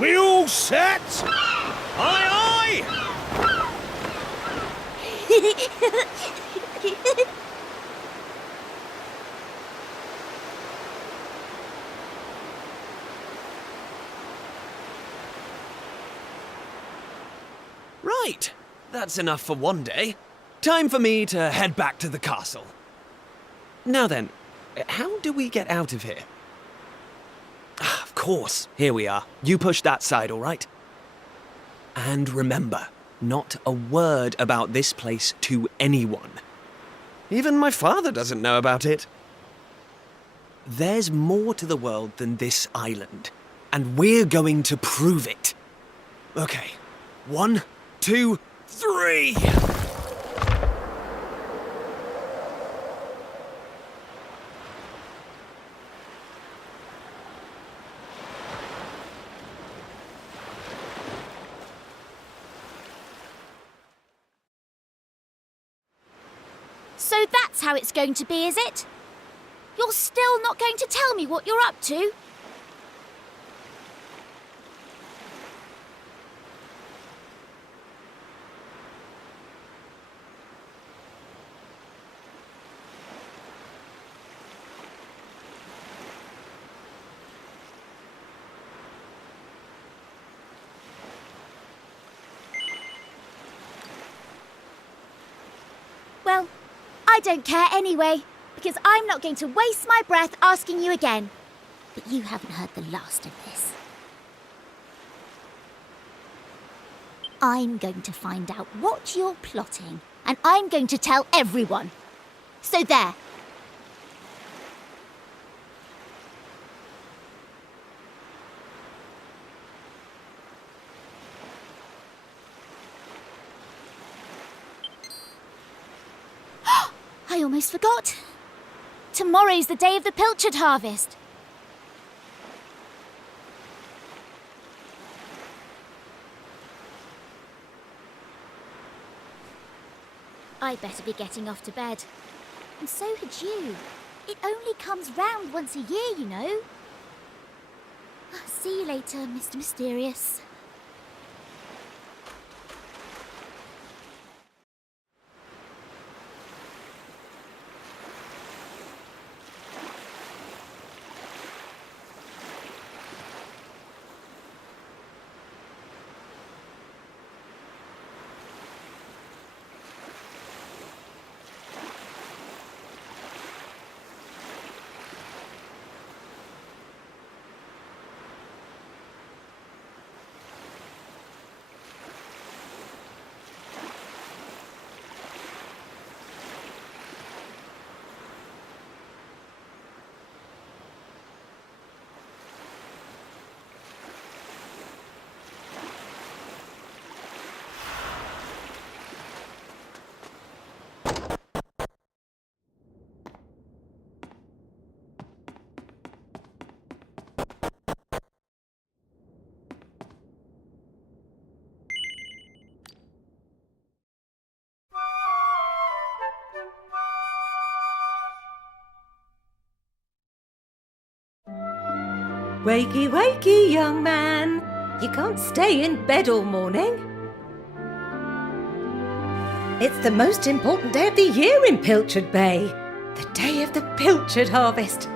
We all set? Aye, aye! Right, that's enough for one day. Time for me to head back to the castle. Now then, how do we get out of here? Of course, here we are. You push that side, all right? And remember, not a word about this place to anyone. Even my father doesn't know about it. There's more to the world than this island, and we're going to prove it. Okay, 1, 2, 3! So that's how it's going to be, is it? You're still not going to tell me what you're up to? Well, I don't care anyway, because I'm not going to waste my breath asking you again. But you haven't heard the last of this. I'm going to find out what you're plotting, and I'm going to tell everyone. So there. I almost forgot. Tomorrow's the day of the pilchard harvest. I'd better be getting off to bed. And so had you. It only comes round once a year, you know. See you later, Mr. Mysterious. Wakey, wakey, young man. You can't stay in bed all morning. It's the most important day of the year in Pilchard Bay. The day of the pilchard harvest.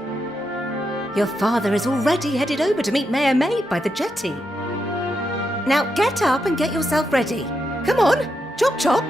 Your father is already headed over to meet Mayor Maid by the jetty. Now get up and get yourself ready. Come on, chop chop.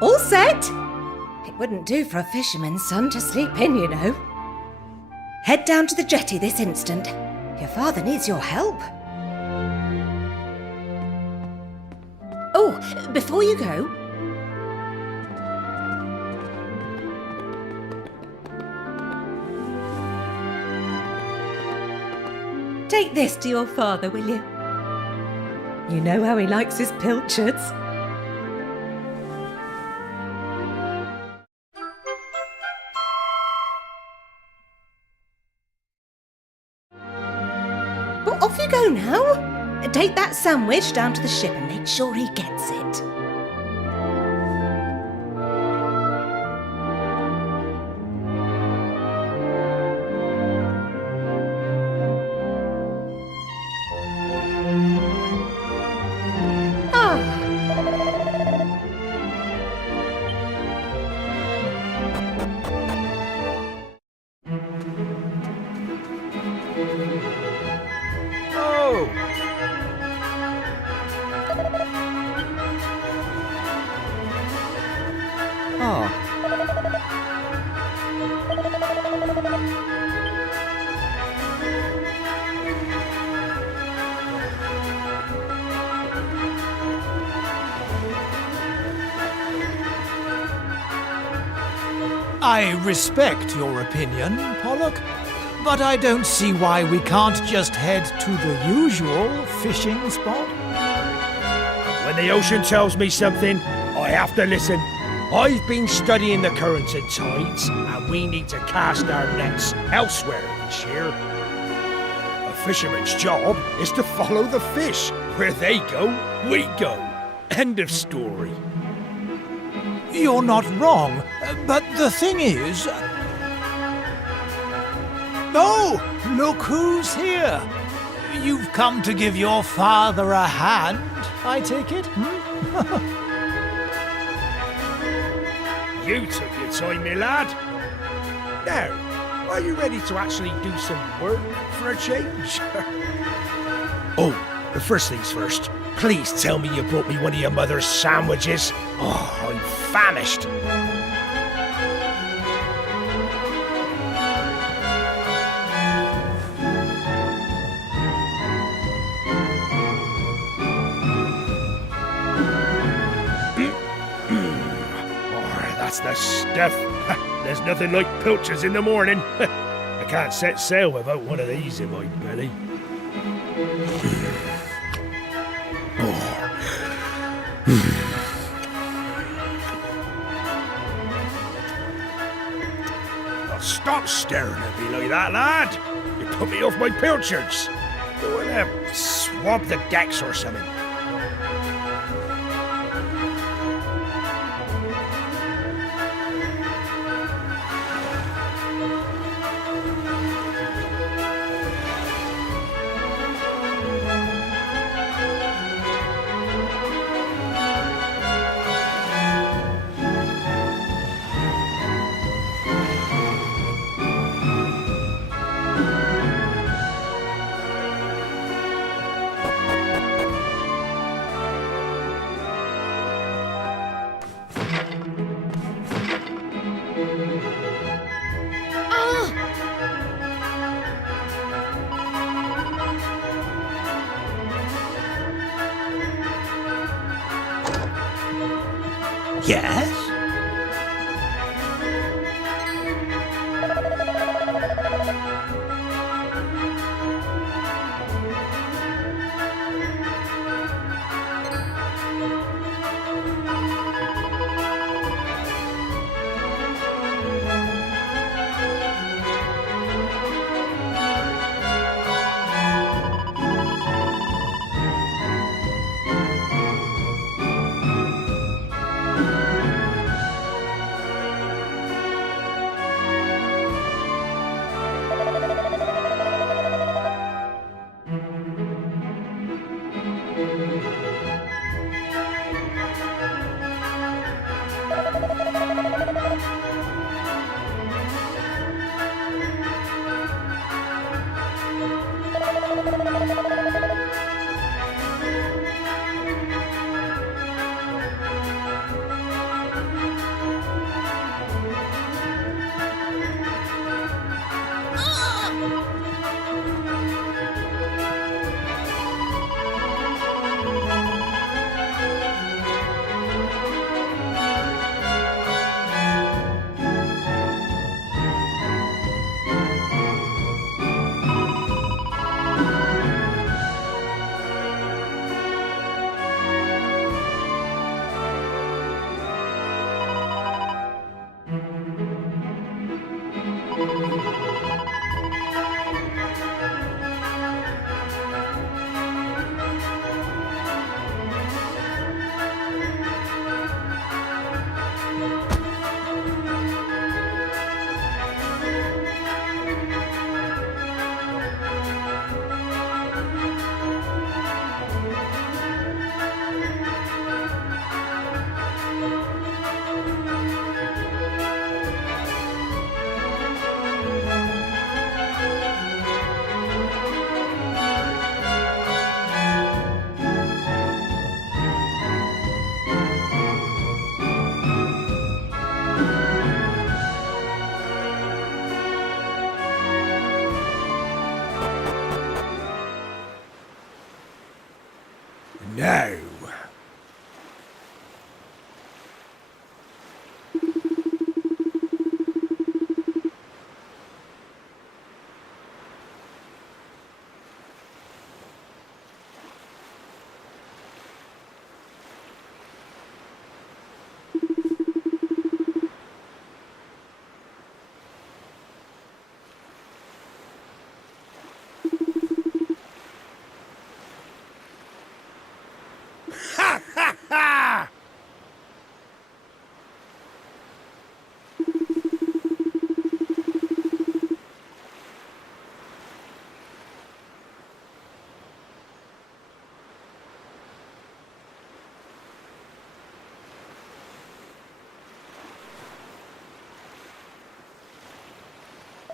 All set? It wouldn't do for a fisherman's son to sleep in, you know. Head down to the jetty this instant. Your father needs your help. Oh, before you go... take this to your father, will you? You know how he likes his pilchards. Well, off you go now. Take that sandwich down to the ship and make sure he gets it. Oh! Oh. I respect your opinion, Pollock, but I don't see why we can't just head to the usual fishing spot. When the ocean tells me something, I have to listen. I've been studying the currents and tides, and we need to cast our nets elsewhere this year. A fisherman's job is to follow the fish. Where they go, we go. End of story. You're not wrong, but the thing is... Oh, look who's here. You've come to give your father a hand, I take it? You took your time, my lad. Now, are you ready to actually do some work for a change? Oh, the first things first. Please tell me you brought me one of your mother's sandwiches. Oh, I'm famished. That's the stuff. There's nothing like pilchards in the morning. I can't set sail without one of these in my belly. Oh, stop staring at me like that, lad. You put me off my pilchards. You want to swab the decks or something? Yes? Now.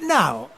Now,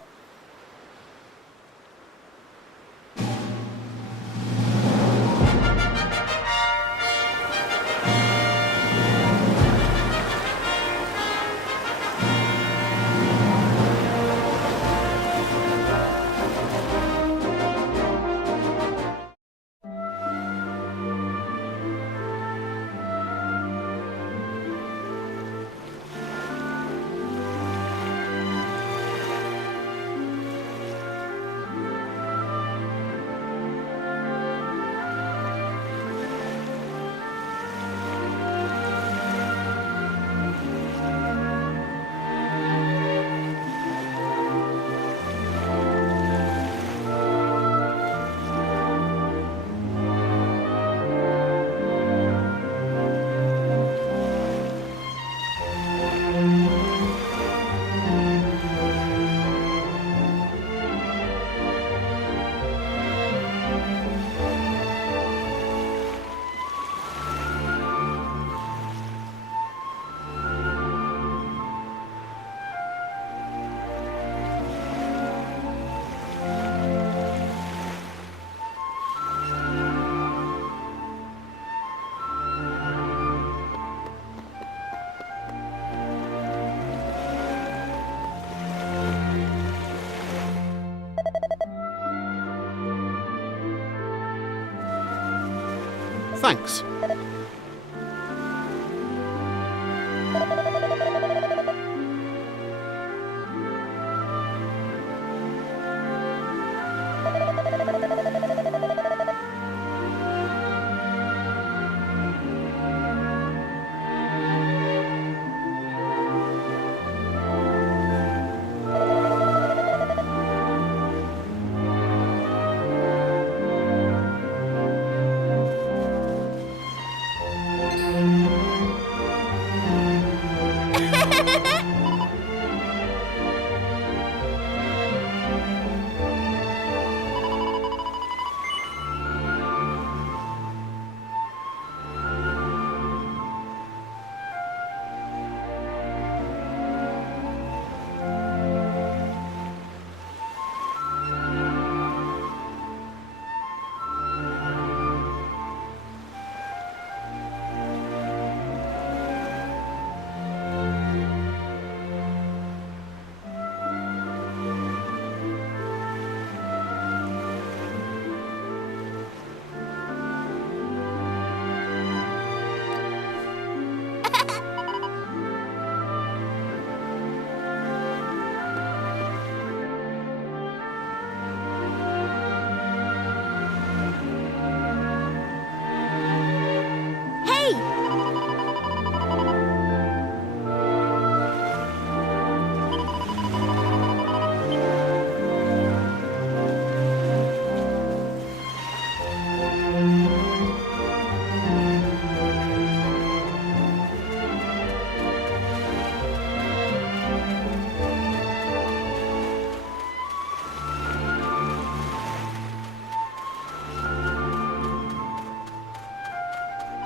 Thanks.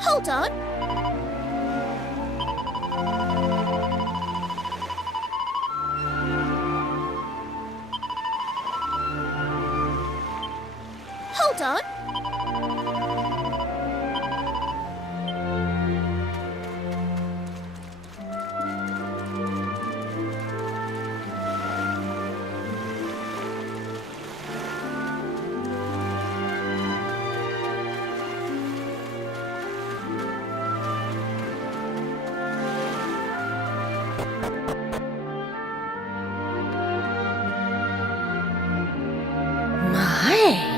Hold on. Hold on. My!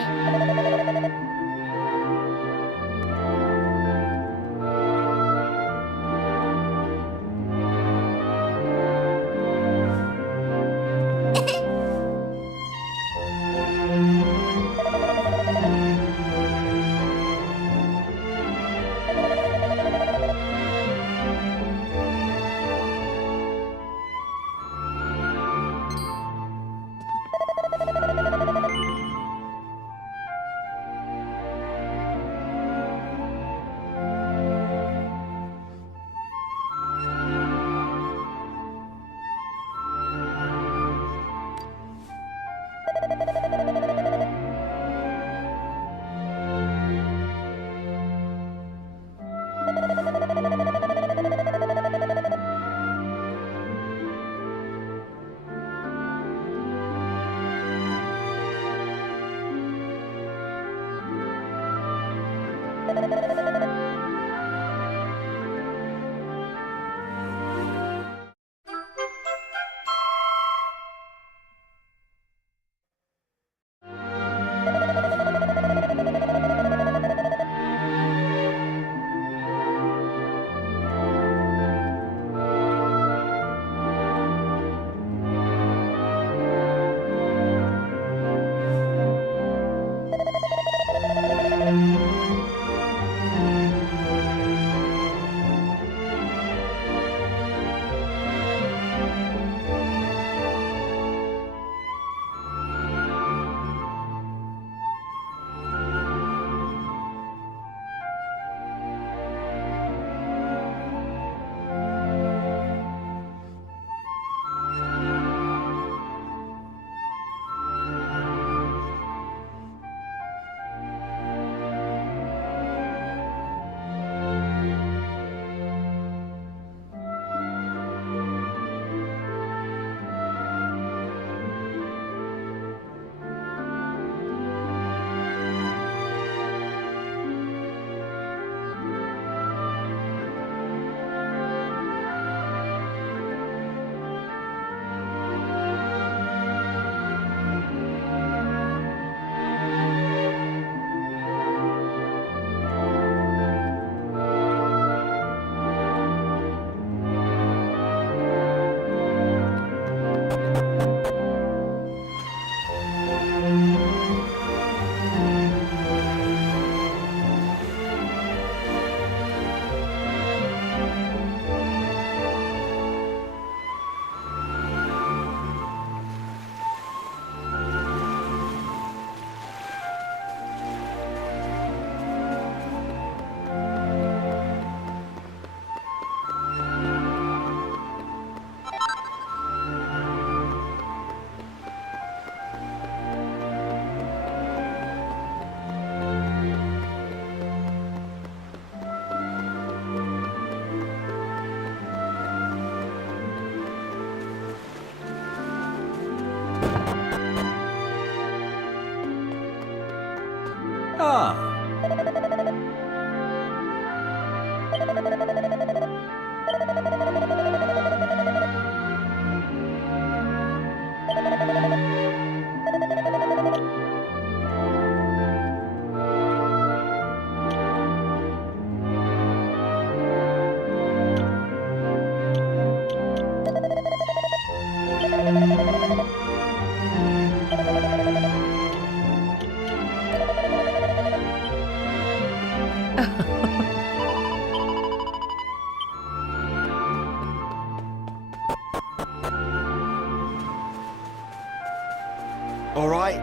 All right.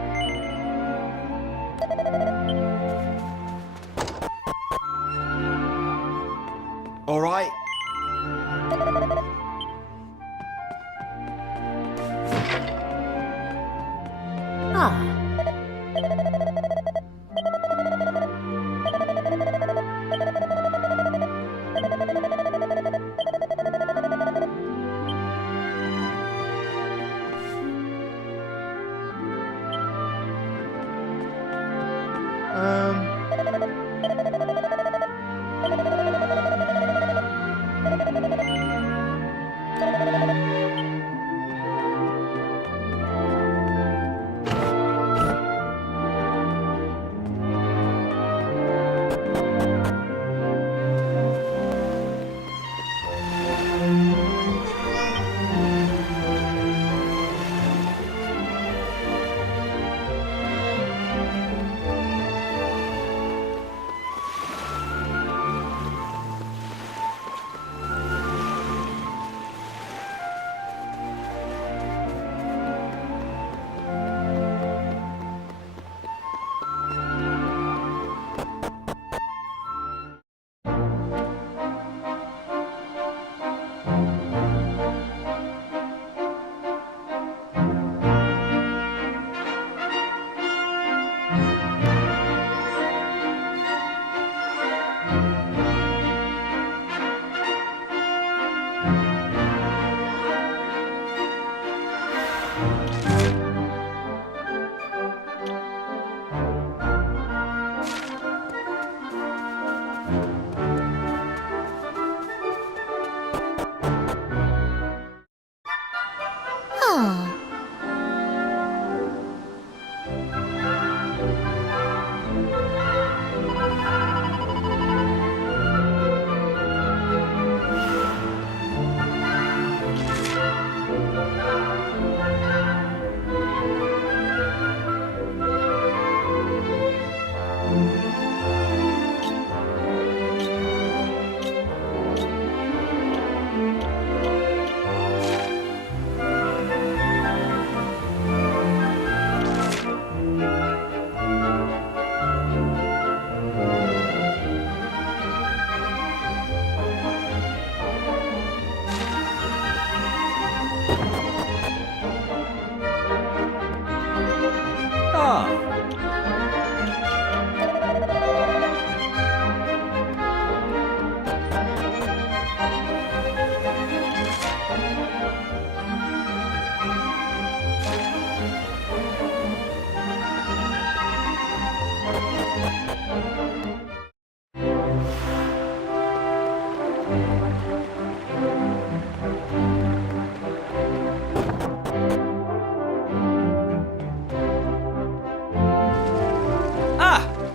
Ah.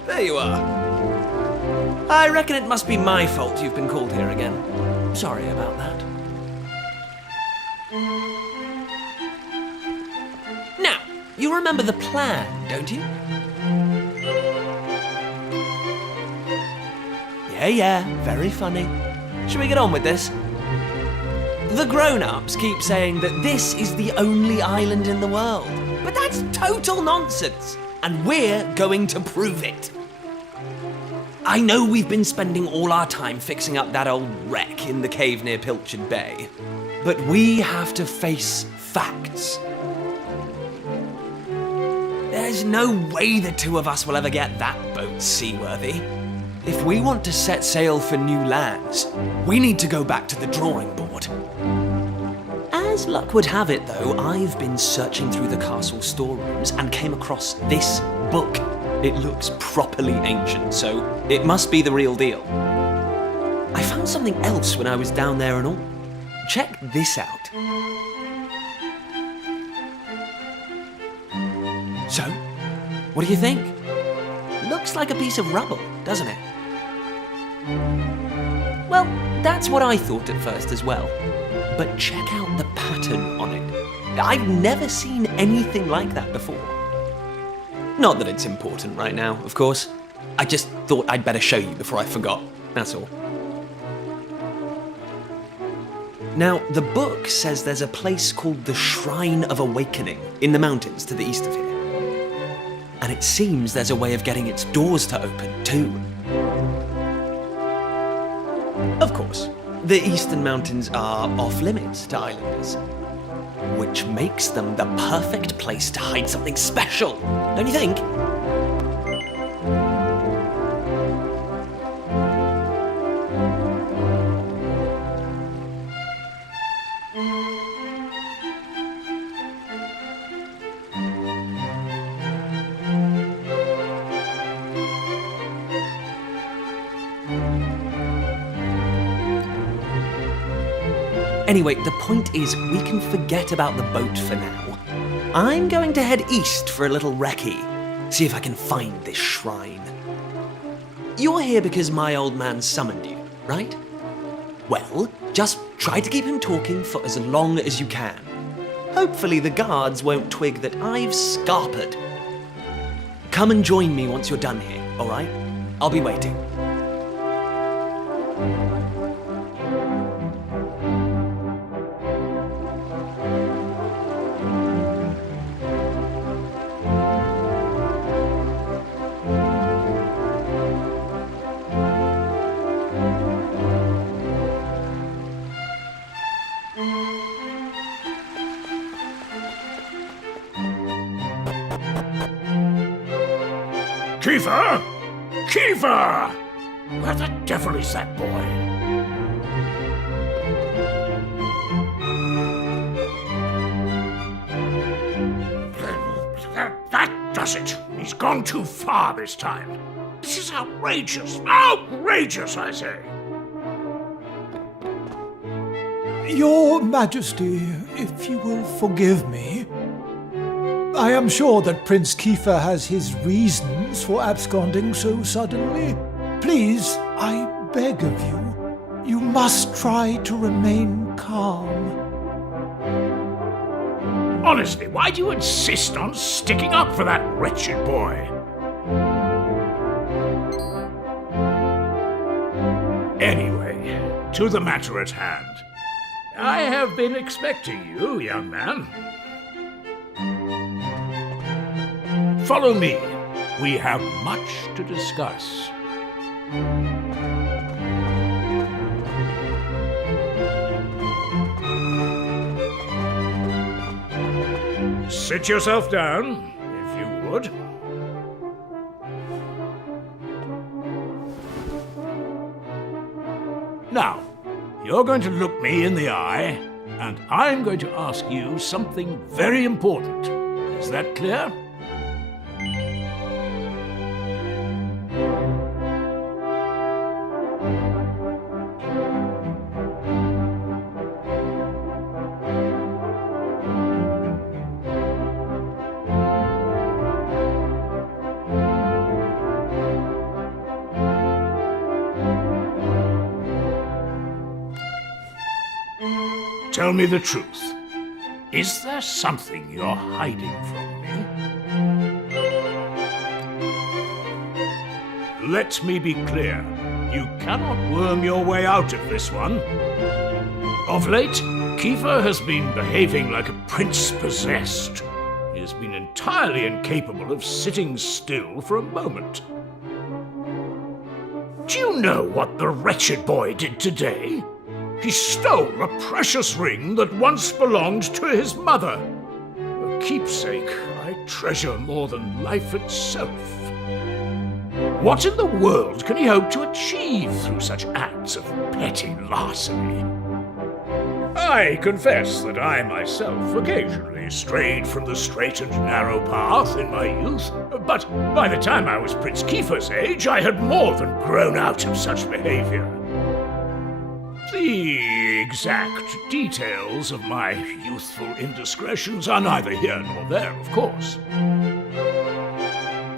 There you are. I reckon it must be my fault you've been called here again. Sorry about that. Now, you remember the plan, don't you? Yeah, very funny. Should we get on with this? The grown-ups keep saying that this is the only island in the world. But that's total nonsense, and we're going to prove it. I know we've been spending all our time fixing up that old wreck in the cave near Pilchard Bay, but we have to face facts. There's no way the two of us will ever get that boat seaworthy. If we want to set sail for new lands, we need to go back to the drawing board. As luck would have it, though, I've been searching through the castle storerooms and came across this book. It looks properly ancient, so it must be the real deal. I found something else when I was down there and all. Check this out. So, what do you think? Looks like a piece of rubble, doesn't it? Well, that's what I thought at first as well. But check out the pattern on it. I've never seen anything like that before. Not that it's important right now, of course. I just thought I'd better show you before I forgot, that's all. Now, the book says there's a place called the Shrine of Awakening in the mountains to the east of here. And it seems there's a way of getting its doors to open, too. Of course, the eastern mountains are off-limits to islanders, which makes them the perfect place to hide something special, don't you think? Anyway, the point is, we can forget about the boat for now. I'm going to head east for a little recce, see if I can find this shrine. You're here because my old man summoned you, right? Well, just try to keep him talking for as long as you can. Hopefully the guards won't twig that I've scarpered. Come and join me once you're done here, all right? I'll be waiting. Kiefer! Kiefer! Where the devil is that boy? That does it. He's gone too far this time. This is outrageous. Outrageous, I say. Your Majesty, if you will forgive me, I am sure that Prince Kiefer has his reasons for absconding so suddenly. Please, I beg of you, you must try to remain calm. Honestly, why do you insist on sticking up for that wretched boy? Anyway, to the matter at hand. I have been expecting you, young man. Follow me. We have much to discuss. Sit yourself down, if you would. Now, you're going to look me in the eye, and I'm going to ask you something very important. Is that clear? Tell me the truth. Is there something you're hiding from me? Let me be clear. You cannot worm your way out of this one. Of late, Kiefer has been behaving like a prince possessed. He has been entirely incapable of sitting still for a moment. Do you know what the wretched boy did today? He stole a precious ring that once belonged to his mother. A keepsake I treasure more than life itself. What in the world can he hope to achieve through such acts of petty larceny? I confess that I myself occasionally strayed from the straight and narrow path in my youth, but by the time I was Prince Kiefer's age, I had more than grown out of such behavior. The exact details of my youthful indiscretions are neither here nor there, of course.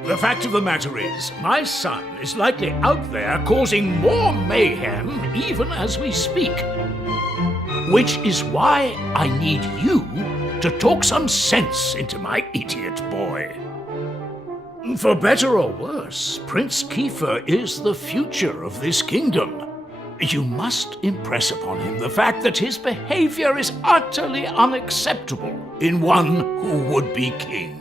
The fact of the matter is, my son is likely out there causing more mayhem even as we speak. Which is why I need you to talk some sense into my idiot boy. For better or worse, Prince Kiefer is the future of this kingdom. You must impress upon him the fact that his behavior is utterly unacceptable in one who would be king.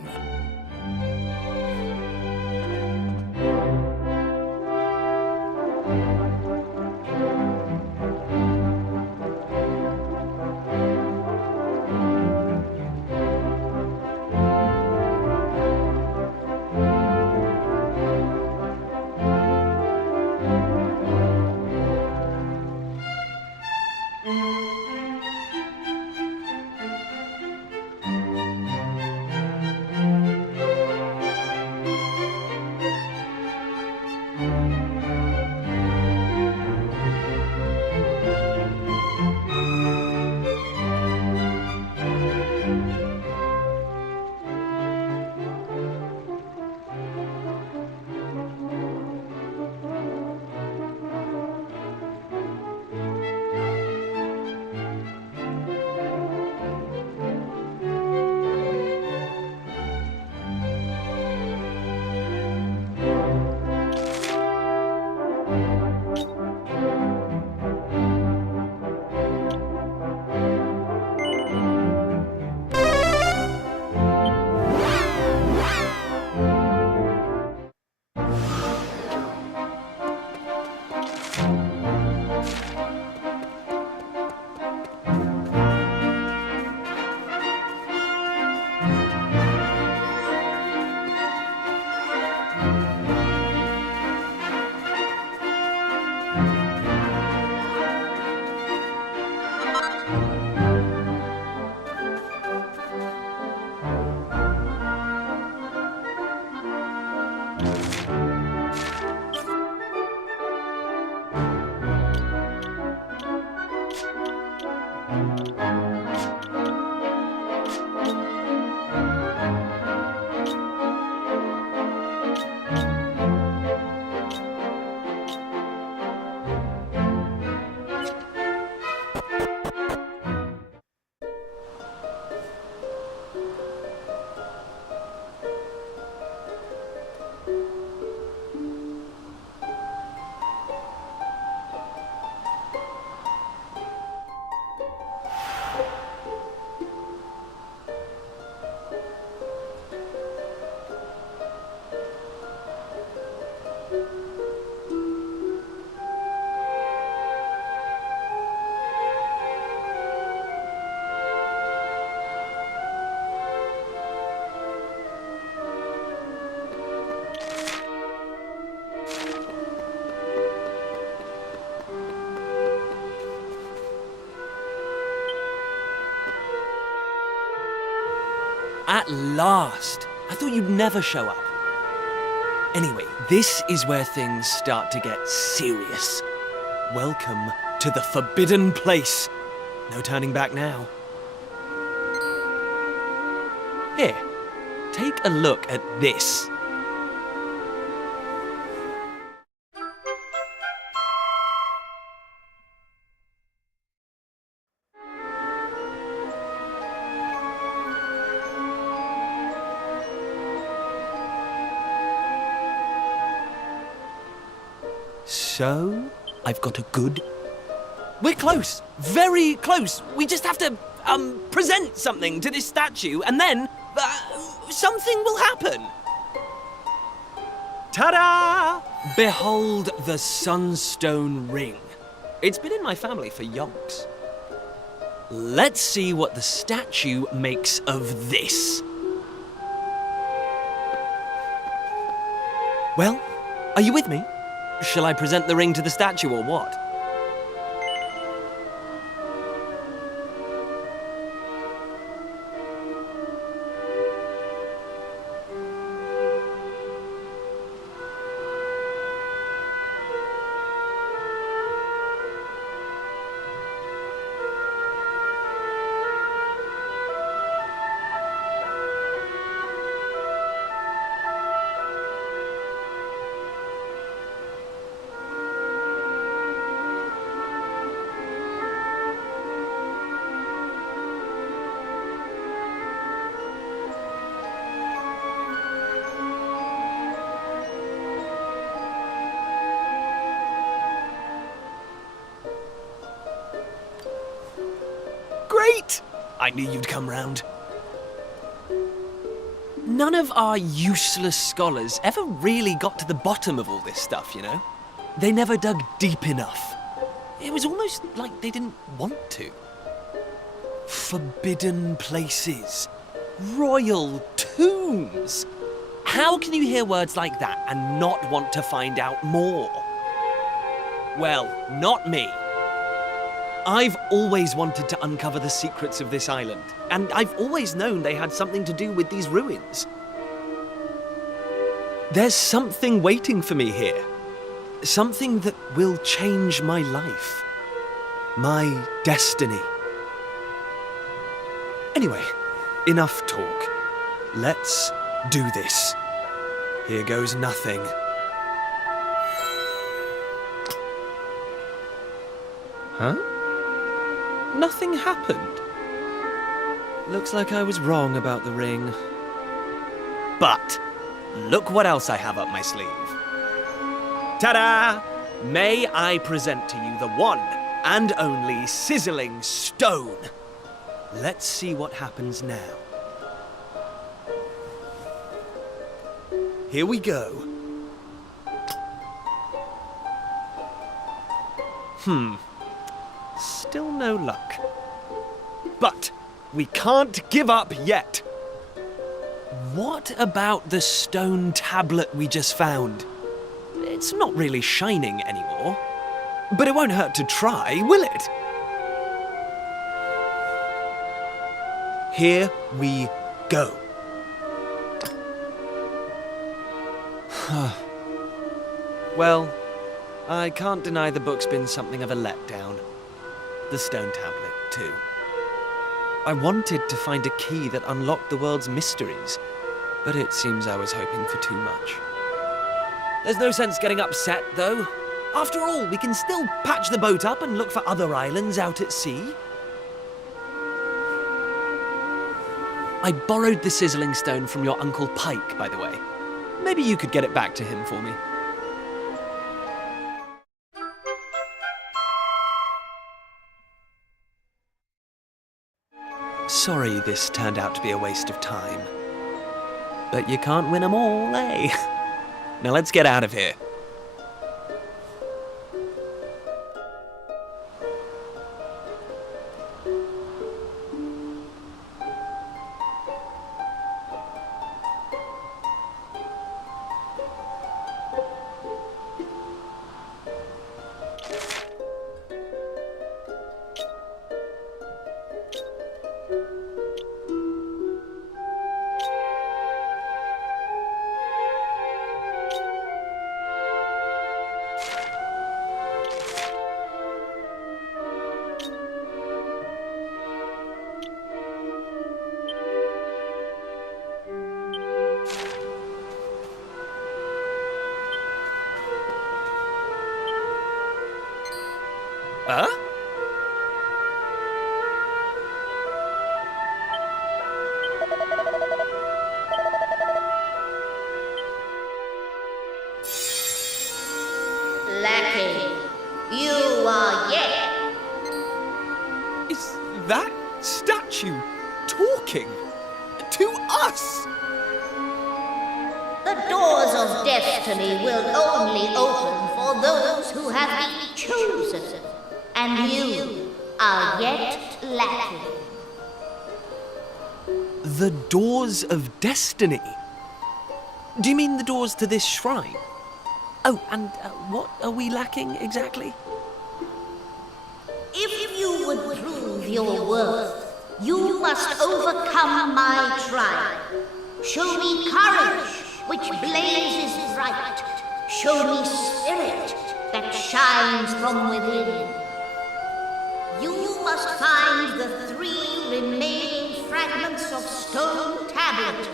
At last! I thought you'd never show up. Anyway, this is where things start to get serious. Welcome to the forbidden place. No turning back now. Here, take a look at this. So, I've got a good... We're close! Very close! We just have to, present something to this statue, and then, something will happen! Ta-da! Behold the Sunstone Ring. It's been in my family for yonks. Let's see what the statue makes of this. Well, are you with me? Shall I present the ring to the statue or what? Great! I knew you'd come round. None of our useless scholars ever really got to the bottom of all this stuff, you know? They never dug deep enough. It was almost like they didn't want to. Forbidden places. Royal tombs. How can you hear words like that and not want to find out more? Well, not me. I've always wanted to uncover the secrets of this island, and I've always known they had something to do with these ruins. There's something waiting for me here. Something that will change my life. My destiny. Anyway, enough talk. Let's do this. Here goes nothing. Huh? Nothing happened. Looks like I was wrong about the ring. But look what else I have up my sleeve. Ta-da! May I present to you the one and only sizzling stone. Let's see what happens now. Here we go. Still no luck. But we can't give up yet. What about the stone tablet we just found? It's not really shining anymore. But it won't hurt to try, will it? Here we go. Well, I can't deny the book's been something of a letdown. The stone tablet, too. I wanted to find a key that unlocked the world's mysteries, but it seems I was hoping for too much. There's no sense getting upset, though. After all, we can still patch the boat up and look for other islands out at sea. I borrowed the sizzling stone from your Uncle Pike, by the way. Maybe you could get it back to him for me. Sorry this turned out to be a waste of time. But you can't win 'em all, eh? Now let's get out of here. Huh? Lackey, you are yet. Is that statue talking to us? The doors of destiny will only open for those who have been chosen, and you are yet lacking. The doors of destiny? Do you mean the doors to this shrine? Oh, and what are we lacking exactly? If you would prove your worth, you must overcome my trial. Show me courage, which blazes bright. Show me spirit that shines from within. You must find the 3 remaining fragments of stone tablet.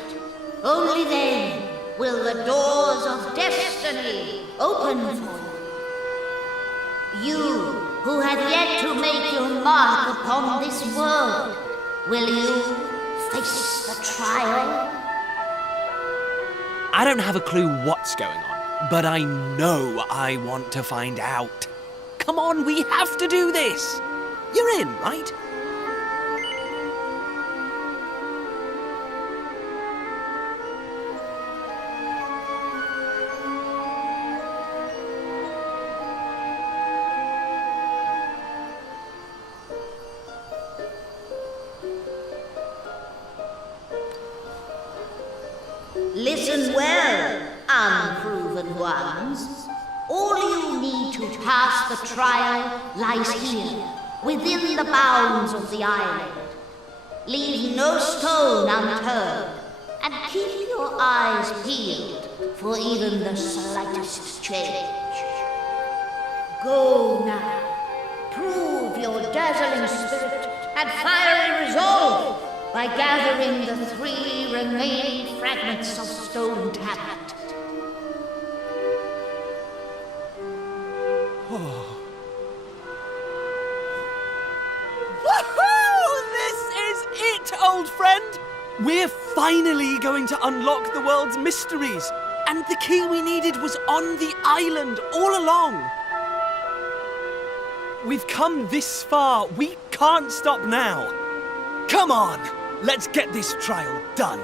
Only then will the doors of destiny open for you. You who have yet to make your mark upon this world, will you face the trial? I don't have a clue what's going on, but I know I want to find out. Come on, we have to do this! You're in, right? Listen well, unproven ones. All you need to pass the trial lies here, within the bounds of the island. Leave no stone unturned, and keep your eyes peeled for even the slightest change. Go now. Prove your dazzling spirit and fiery resolve by gathering the 3 remaining fragments of stone tablet. Woohoo! This is it, old friend! We're finally going to unlock the world's mysteries, and the key we needed was on the island all along. We've come this far. We can't stop now. Come on, let's get this trial done.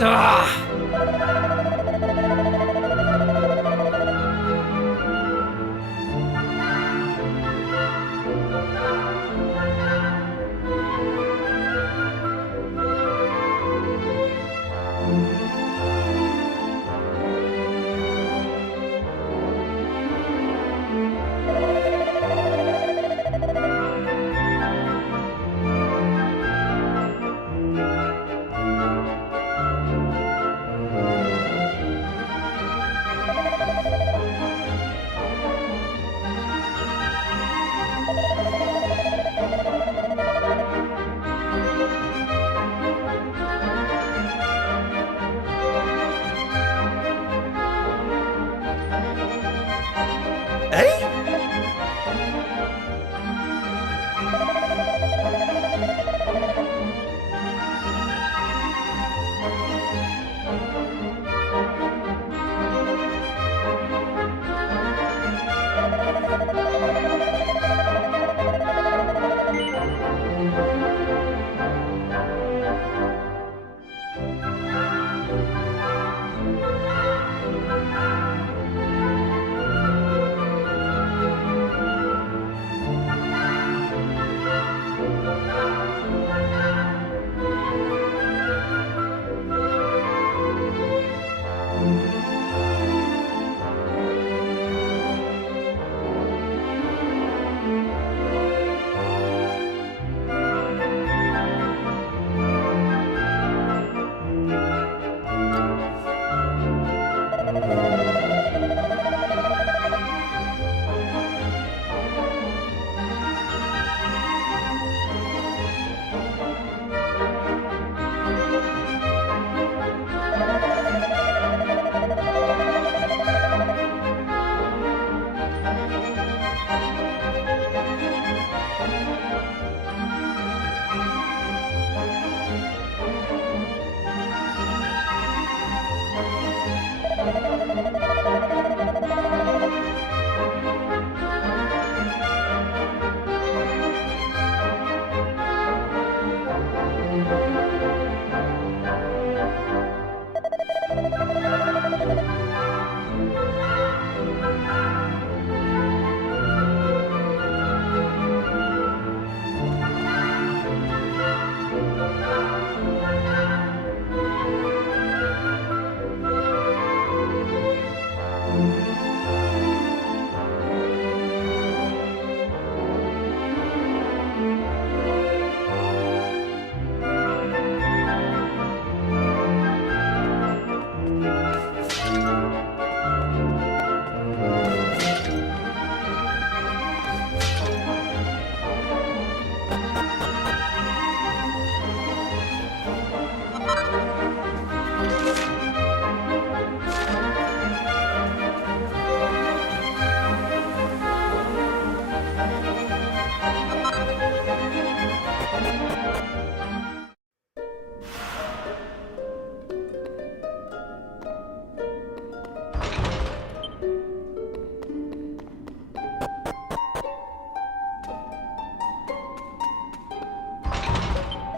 Eh?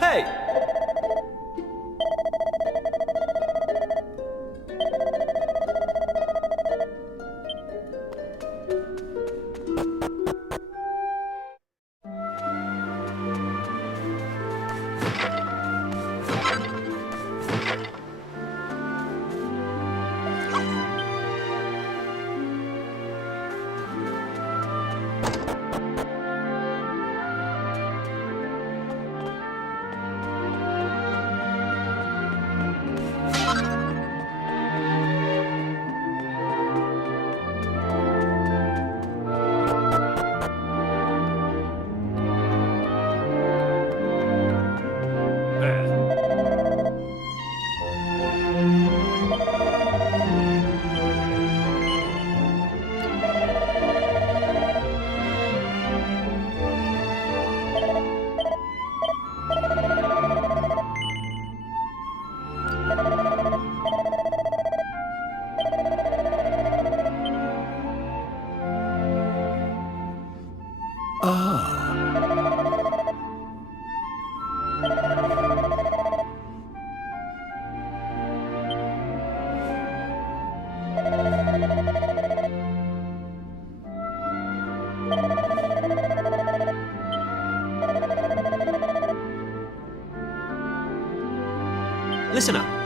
Hey! Listen up.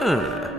Huh.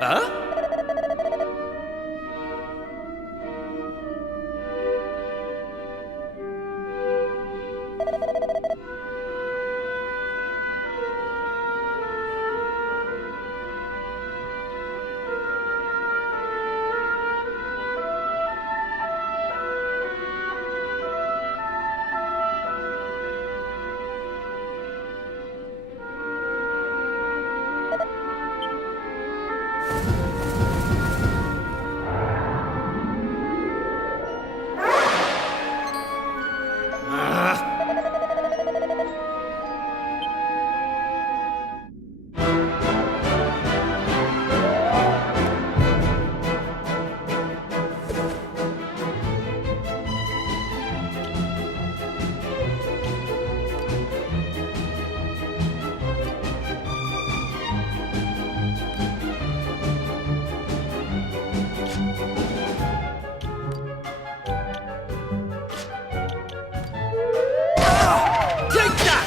Huh? Take that!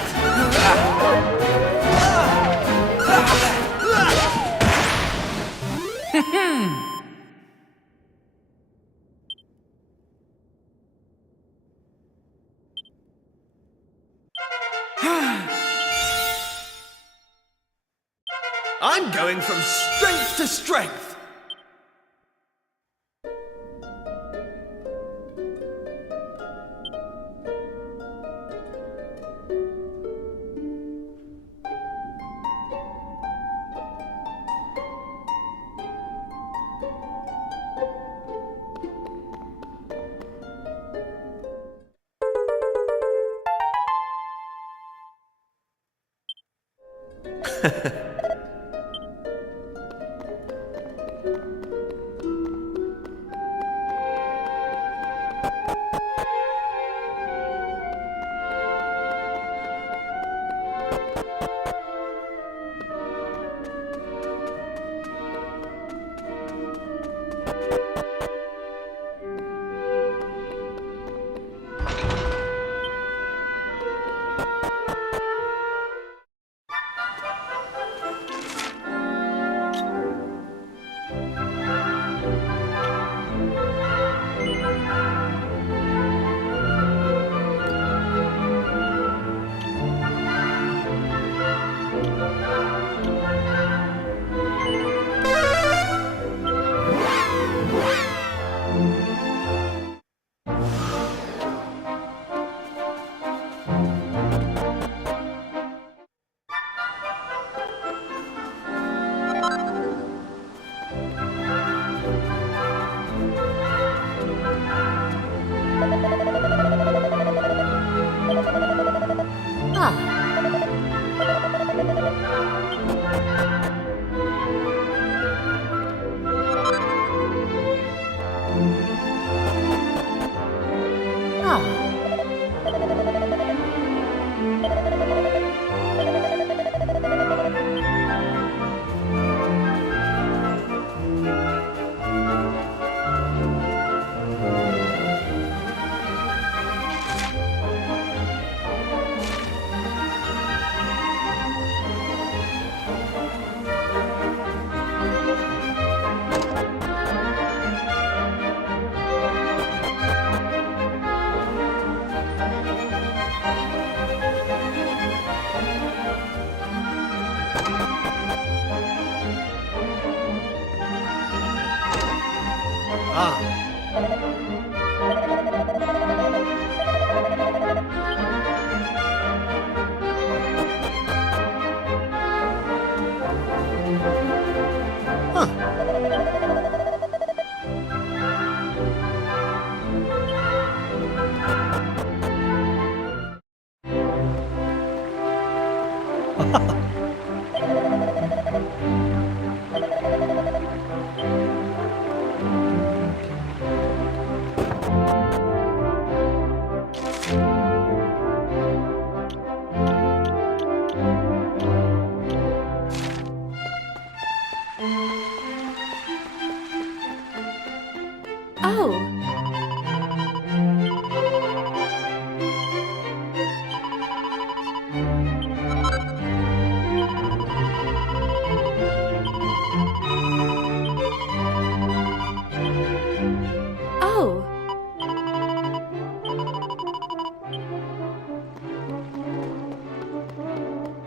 I'm going from strength to strength.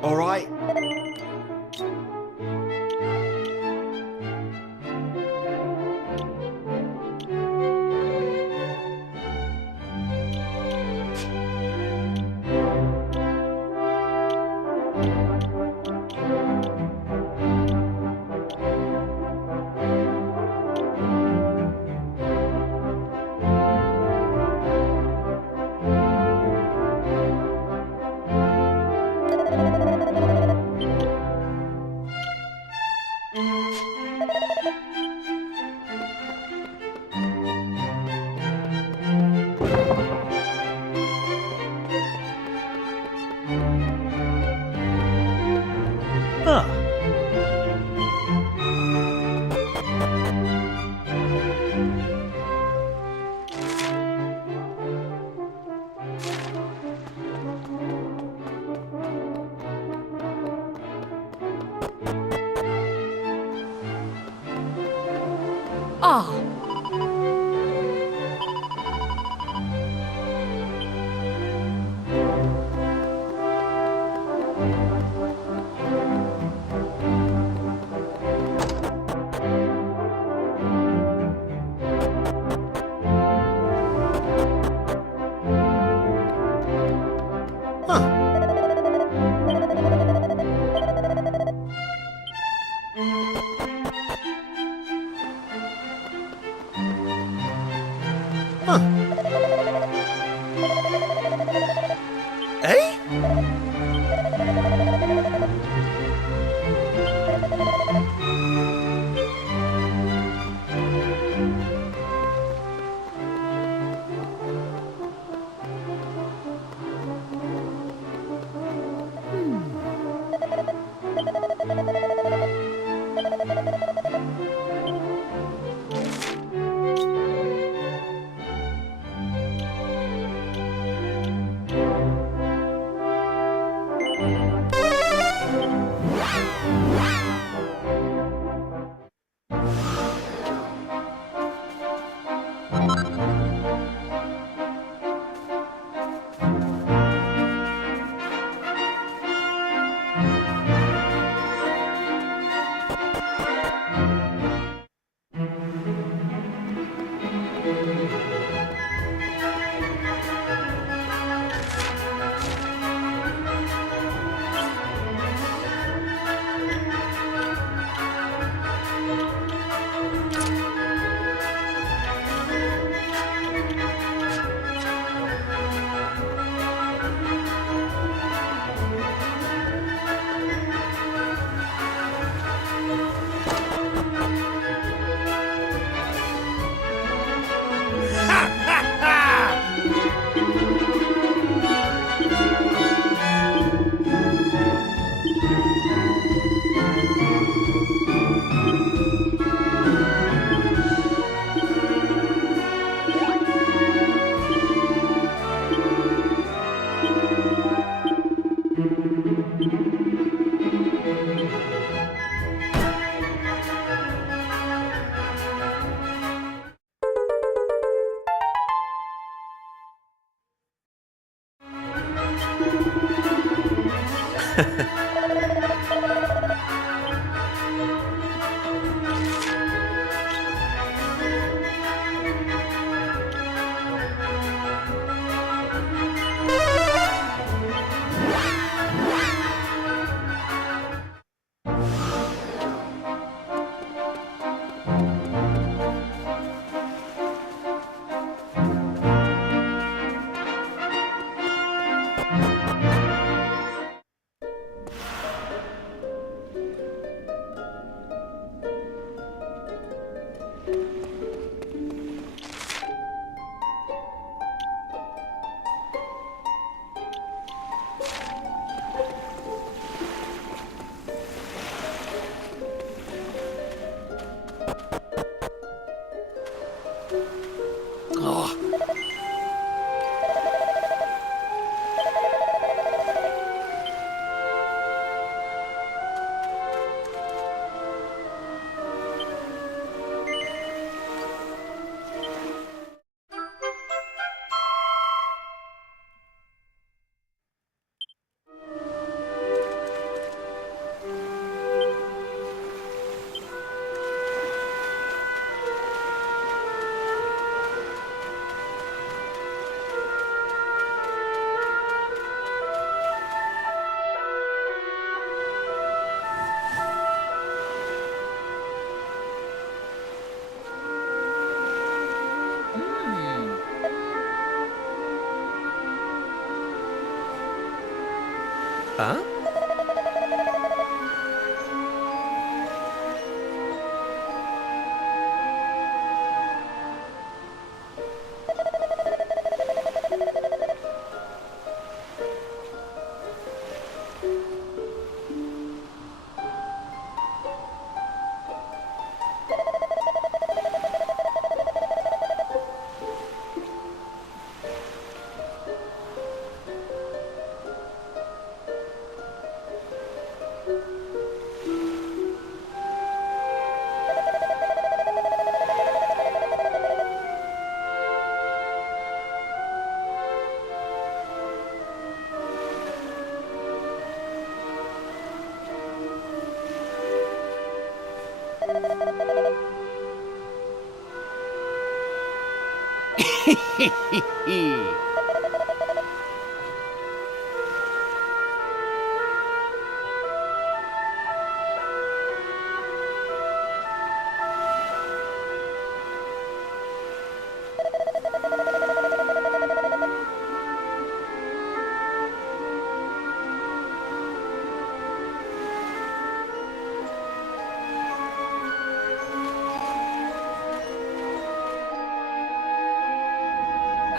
All right. Huh. Ah, Eh? Huh?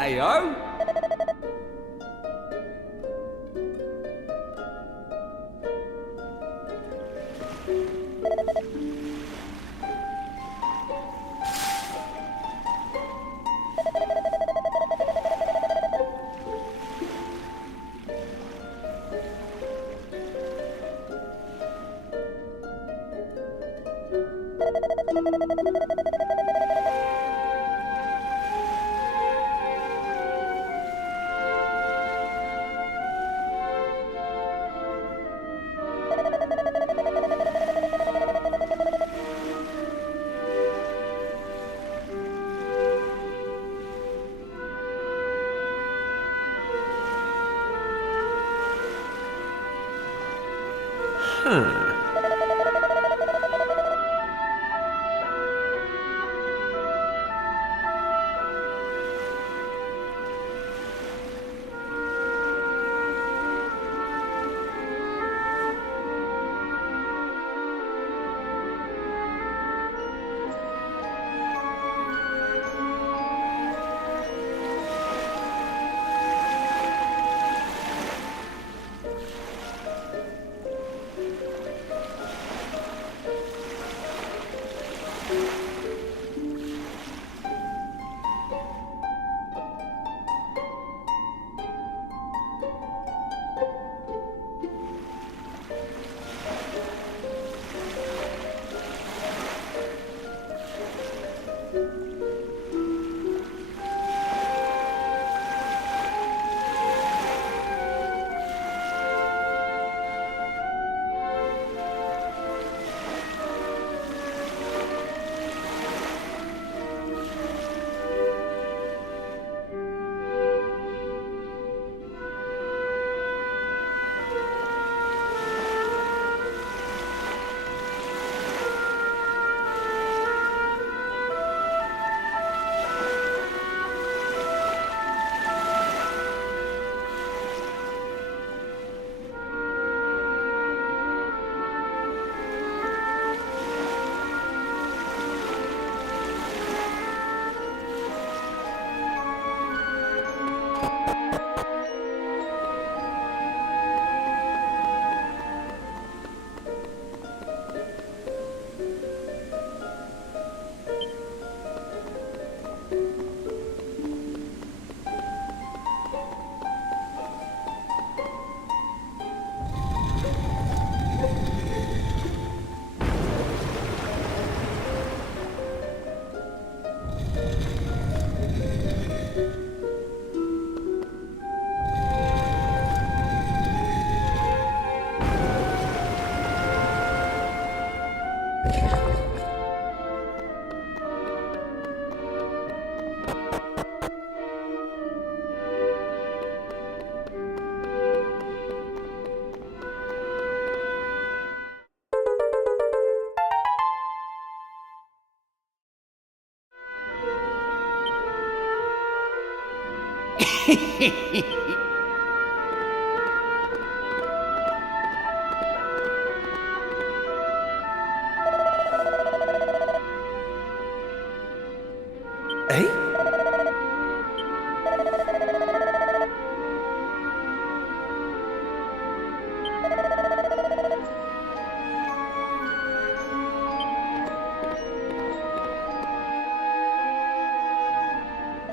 Ayo?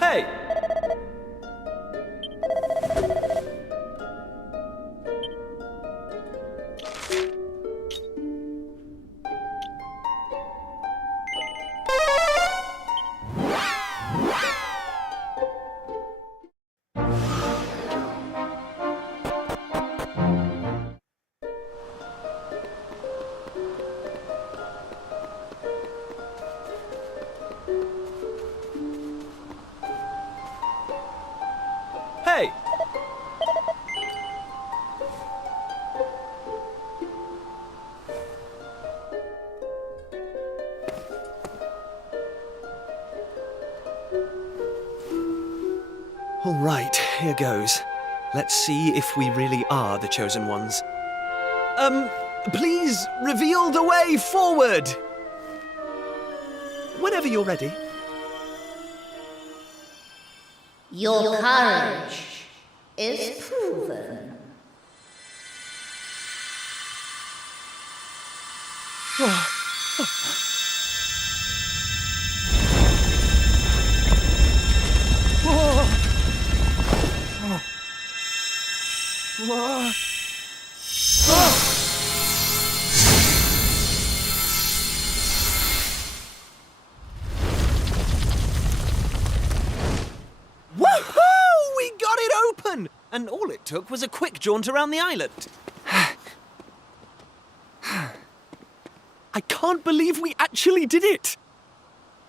Hey! Hey! All right, here goes. Let's see if we really are the chosen ones. Please reveal the way forward! Whenever you're ready. Your courage is proven. Woohoo! We got it open! And all it took was a quick jaunt around the island. I can't believe we actually did it!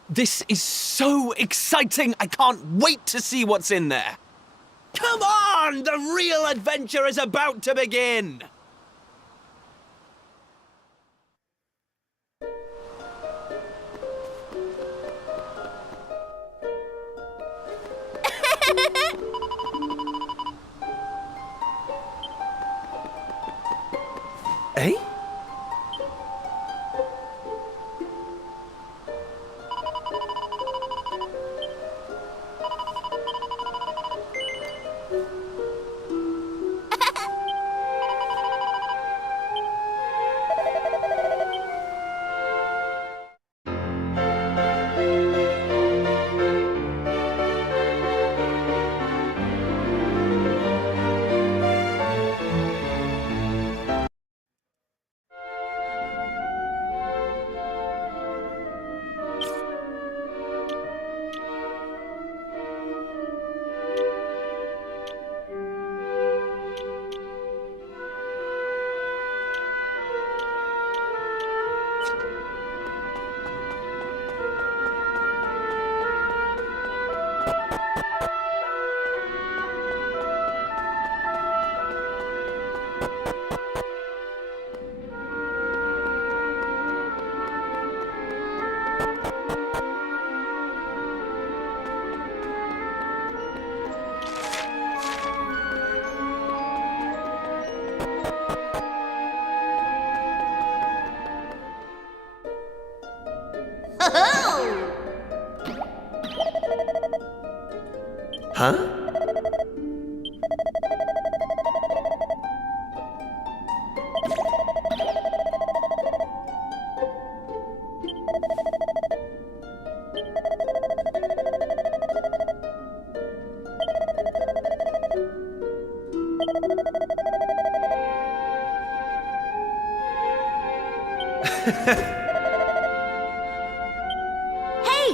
This is so exciting! I can't wait to see what's in there! Come on! The real adventure is about to begin! Eh? Huh? Hey!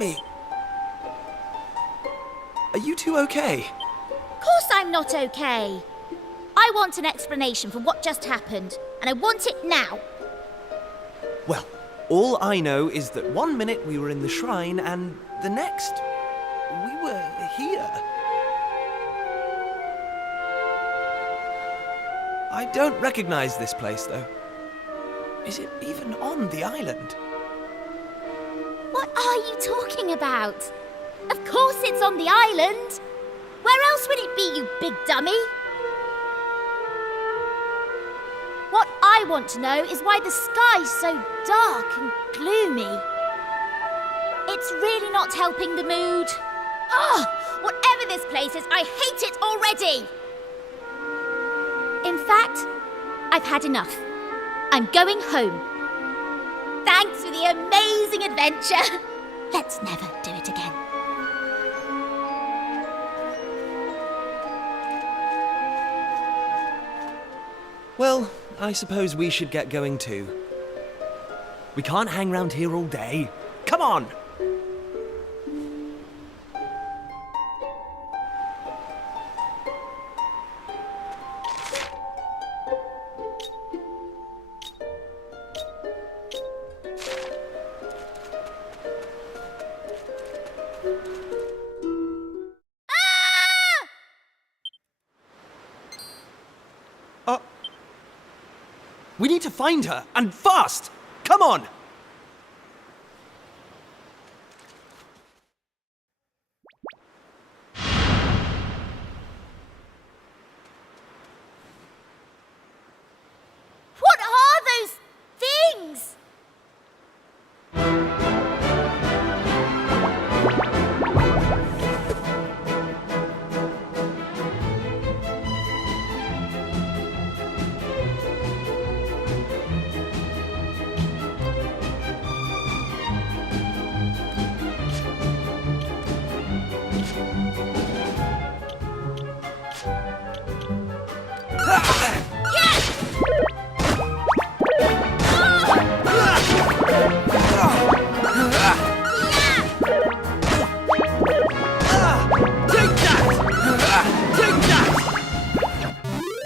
me. Are you two okay? Of course I'm not okay. I want an explanation for what just happened, and I want it now. Well, all I know is that one minute we were in the shrine and the next we were here. I don't recognize this place, though. Is it even on the island? What are you talking about? Of course it's on the island. Where else would it be, you big dummy? What I want to know is why the sky's so dark and gloomy. It's really not helping the mood. Ugh! Whatever this place is, I hate it already! In fact, I've had enough. I'm going home. Thanks for the amazing adventure. Let's never do it again. Well, I suppose we should get going too. We can't hang around here all day. Come on! We need to find her, and fast! Come on! What are those things?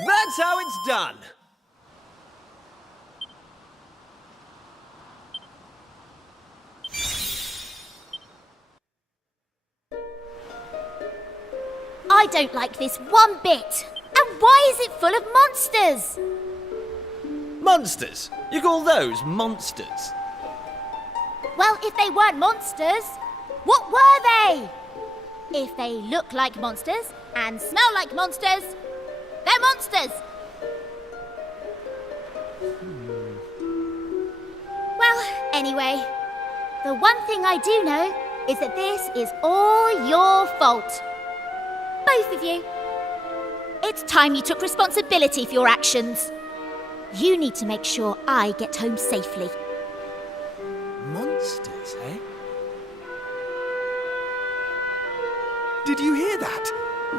That's how it's done. I don't like this one bit. And why is it full of monsters? Monsters? You call those monsters? Well, if they weren't monsters, what were they? If they look like monsters and smell like monsters, they're monsters. Well, anyway, the one thing I do know is that this is all your fault. Both of you. It's time you took responsibility for your actions. You need to make sure I get home safely. Monsters, eh? Did you hear that?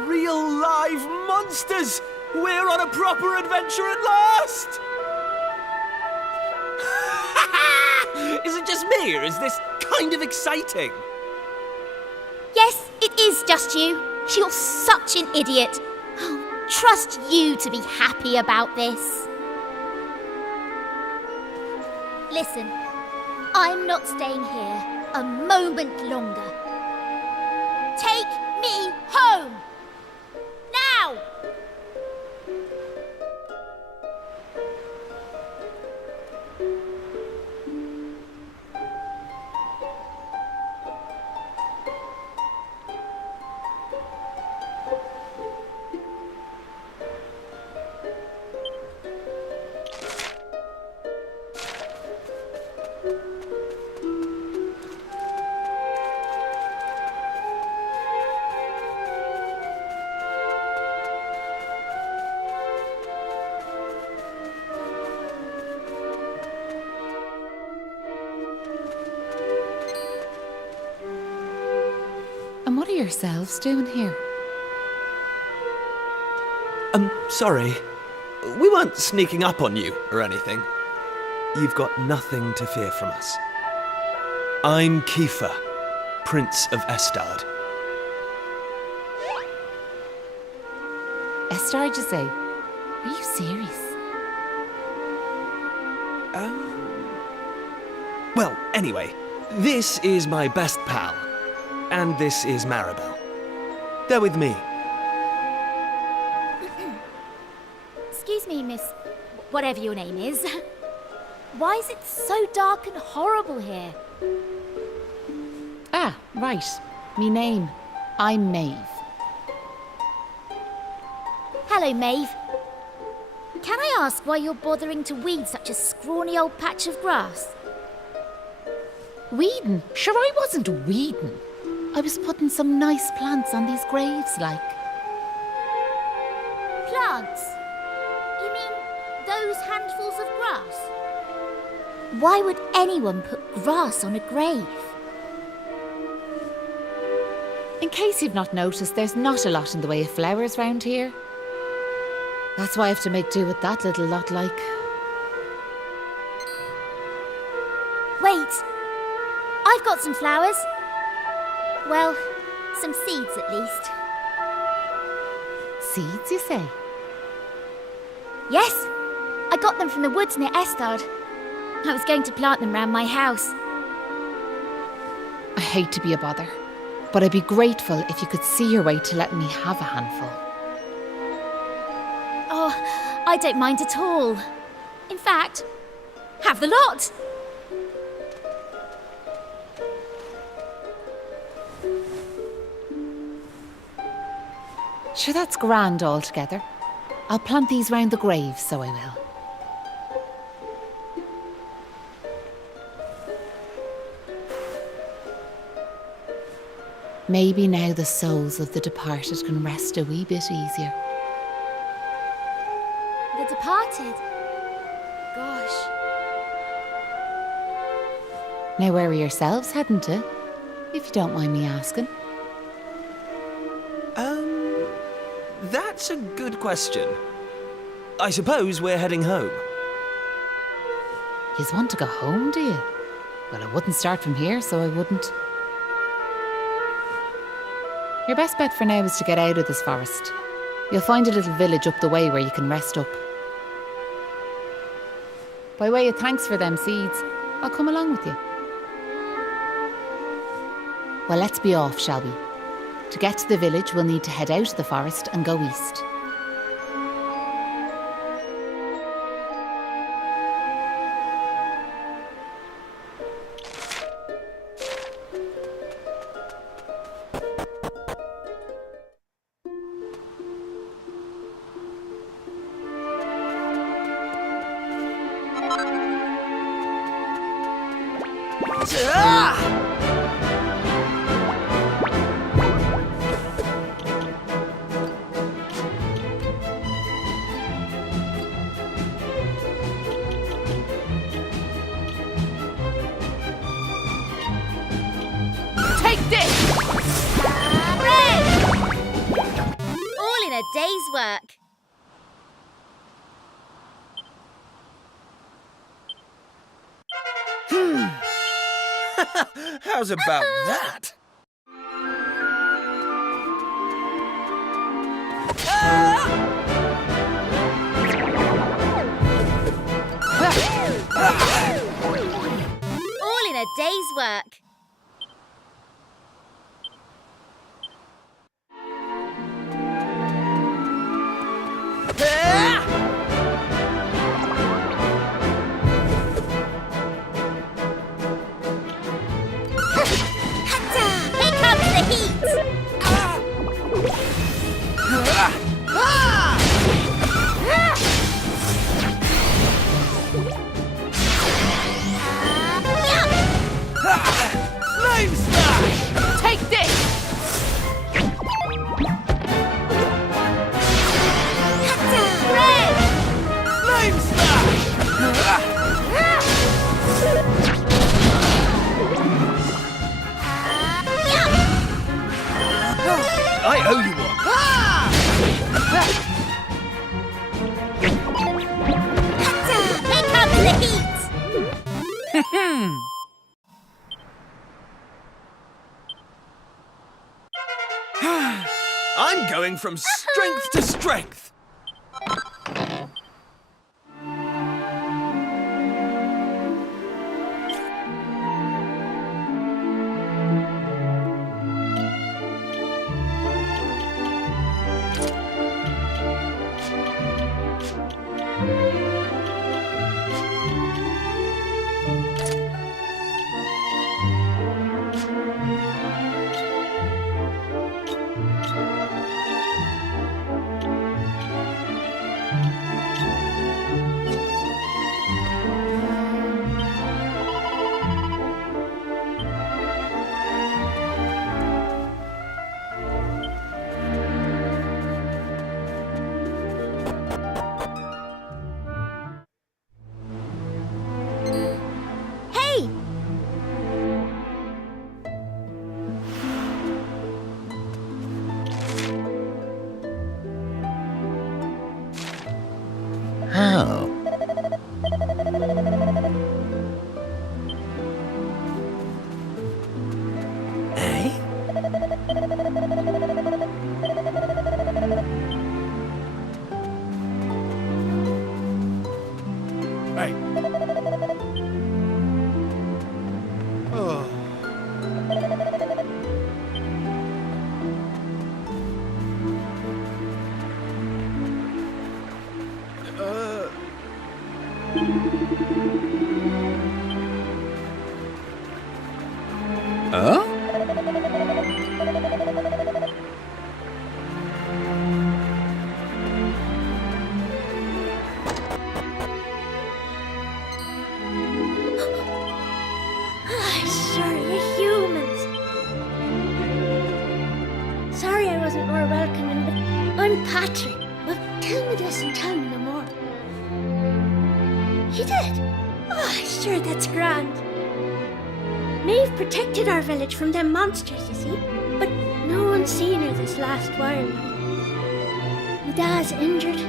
Real live monsters! We're on a proper adventure at last! Is it just me, or is this kind of exciting? Yes, it is just you. You're such an idiot. Oh, trust you to be happy about this. Listen, I'm not staying here a moment longer. Take me home! Now! And what are yourselves doing here? Sorry. We weren't sneaking up on you or anything. You've got nothing to fear from us. I'm Kiefer. Prince of Estard. Estard, you say? Are you serious? Well, anyway, this is my best pal. And this is Maribel. They're with me. Excuse me, miss. Whatever your name is. Why is it so dark and horrible here? Ah, right. Me name. I'm Maeve. Hello, Maeve. Can I ask why you're bothering to weed such a scrawny old patch of grass? Weeding? Sure, I wasn't weeding. I was putting some nice plants on these graves, like. Plants? You mean those handfuls of grass? Why would anyone put grass on a grave? In case you've not noticed, there's not a lot in the way of flowers round here. That's why I have to make do with that little lot, like. Wait! I've got some flowers. Well, some seeds at least. Seeds, you say? Yes, I got them from the woods near Estard. I was going to plant them round my house. I hate to be a bother, but I'd be grateful if you could see your way to letting me have a handful. Oh, I don't mind at all. In fact, have the lot. Sure, that's grand altogether. I'll plant these round the grave, so I will. Maybe now the souls of the departed can rest a wee bit easier. The departed? Gosh. Now where are yourselves heading to? If you don't mind me asking. That's a good question. I suppose we're heading home. Yous want to go home, do you? Well, I wouldn't start from here, so I wouldn't. Your best bet for now is to get out of this forest. You'll find a little village up the way where you can rest up. By way of thanks for them seeds, I'll come along with you. Well, let's be off, shall we? To get to the village, we'll need to head out of the forest and go east. Take this! Hooray! All in a day's work. How's about that? All in a day's work. Here comes the heat! Flame smash! Take this! Red! Flame smash! I owe you one. Here comes the heat! going from strength to strength. Hey! Oh. Eh? Hey. Oh. Huh? Sure, you're humans. Sorry I wasn't more welcoming, but I'm Patrick. Well, tell me this and tell me no more. He did? Oh, sure, that's grand. Maeve protected our village from them monsters, you see. But no one's seen her this last while. My dad's injured,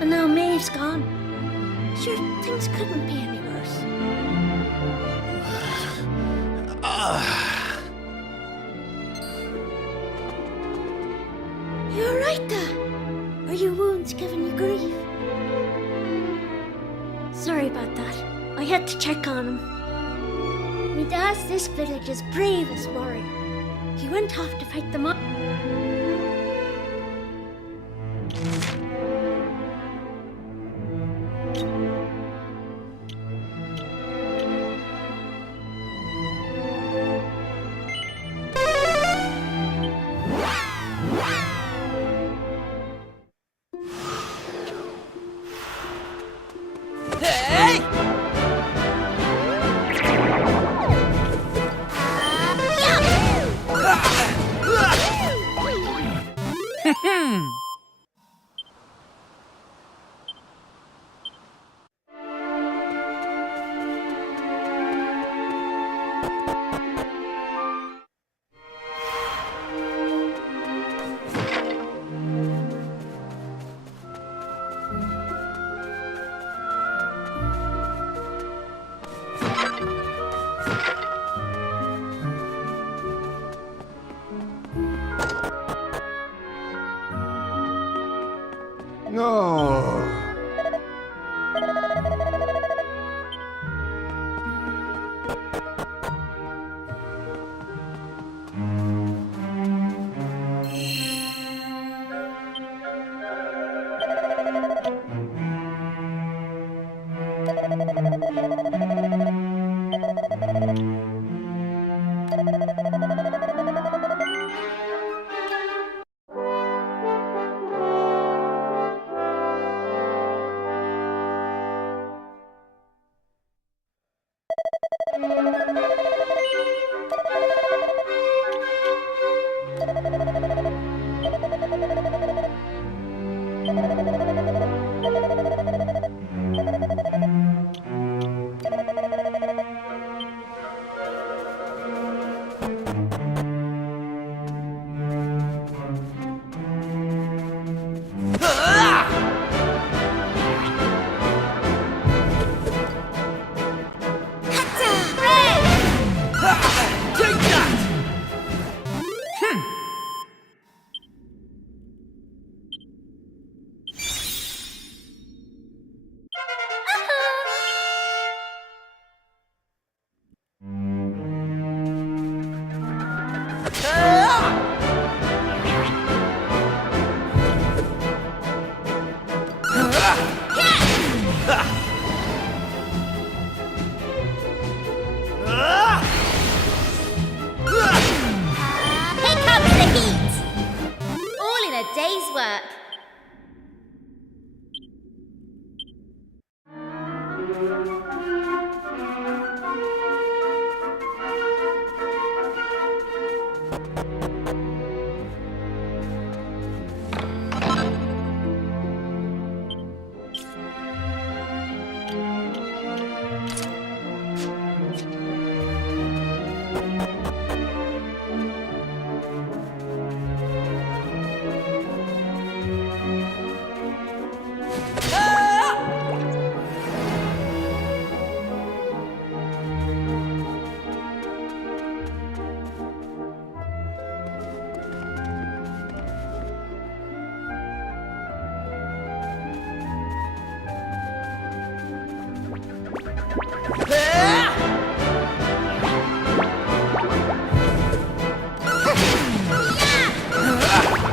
and now Maeve's gone. Sure, things couldn't be any worse. You alright, Dad? Are your wounds giving you grief? Sorry about that. I had to check on him. My dad's this village's bravest warrior. He went off to fight them up. Hey! No. Red!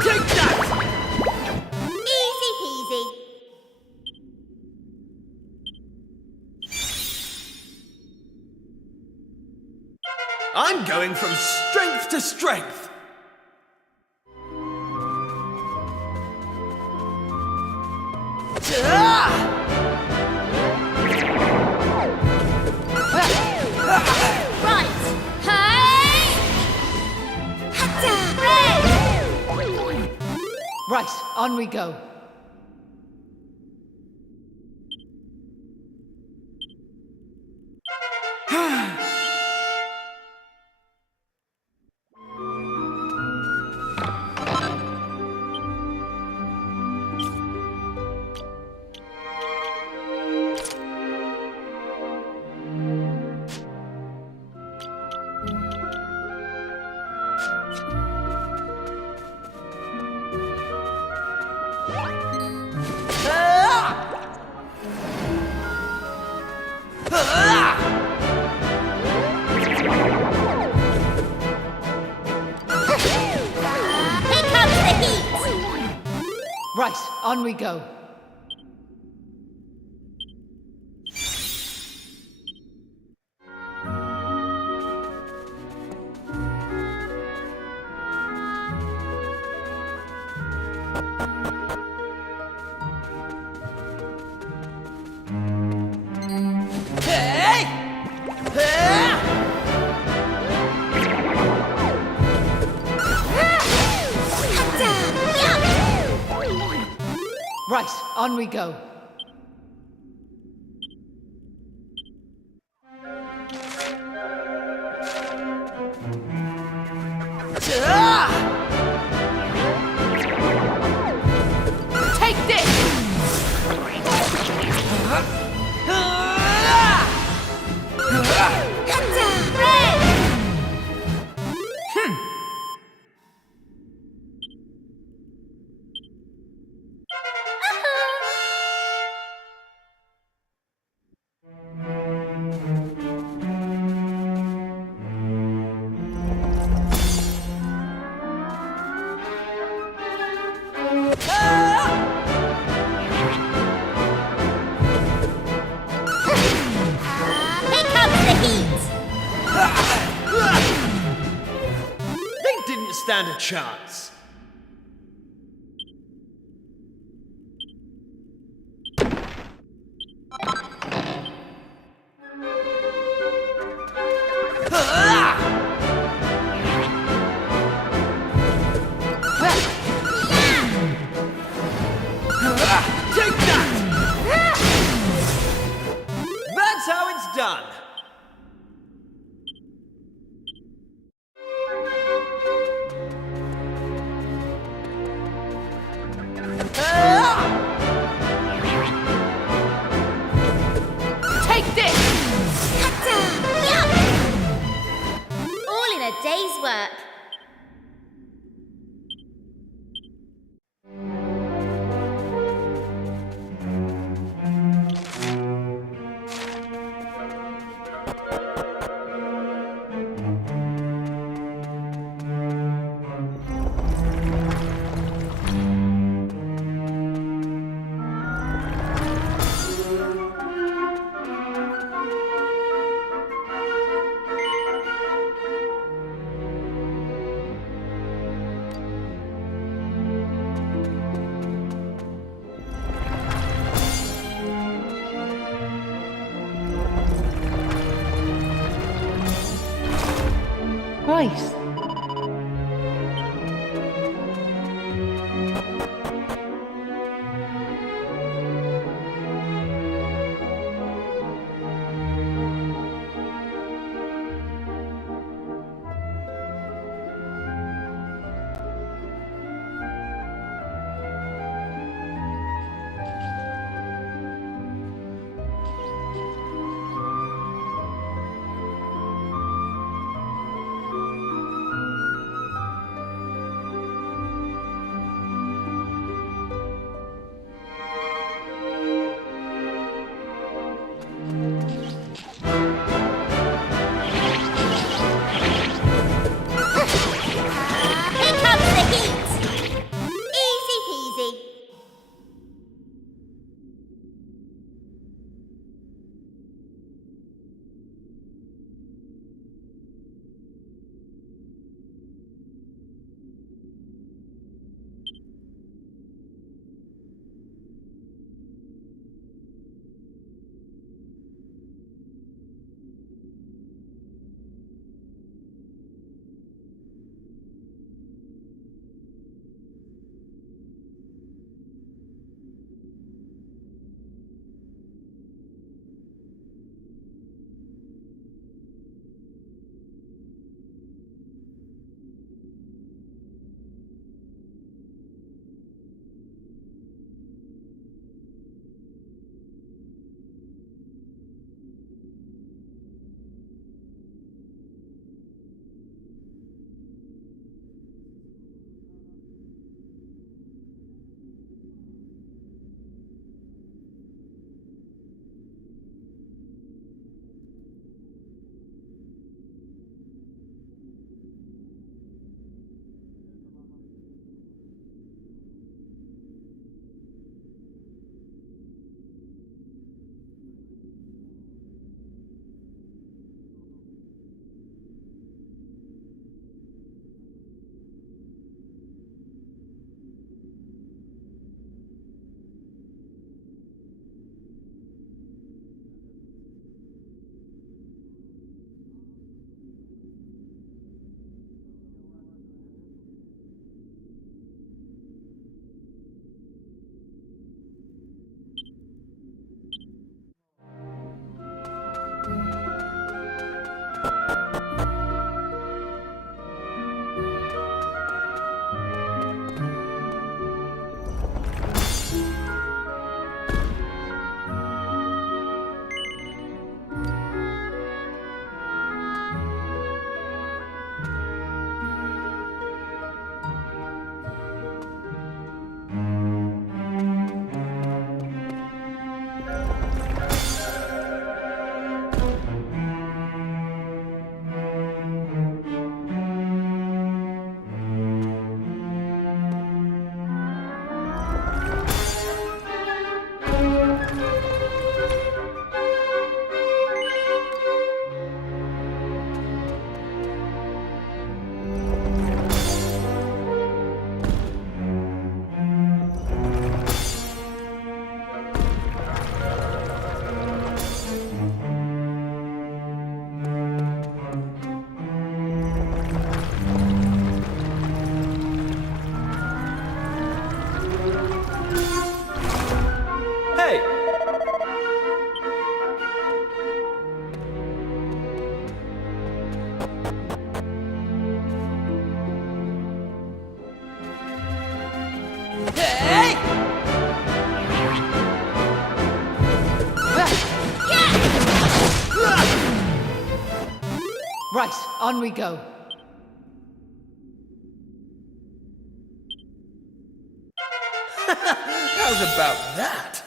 Take that! Easy peasy. I'm going from strength to strength. Right. Hey! Red! Right, on we go. Here comes the heat. Right, on we go. Right, on we go. Take this! Here comes the heat. They didn't stand a chance. Take that! That's how it's done. Take this! All in a day's work. Right. Here comes the heat! Easy peasy. Right, on we go. How's about that?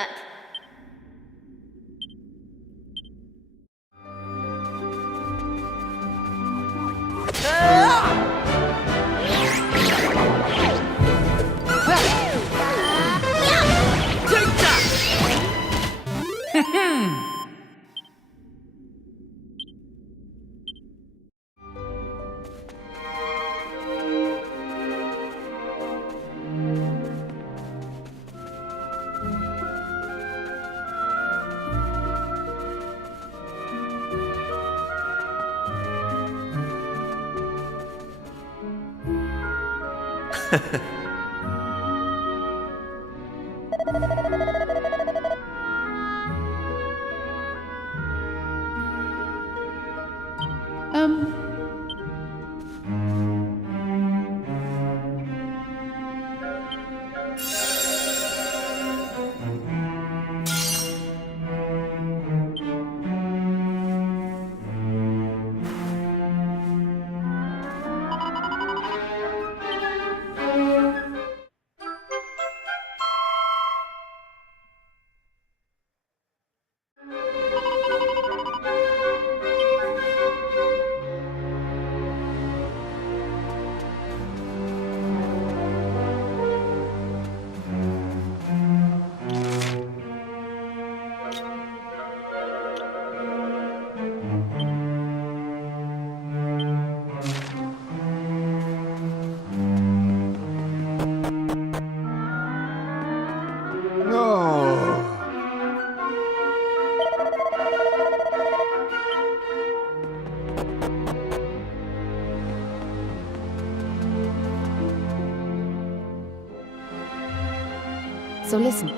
work. So listen.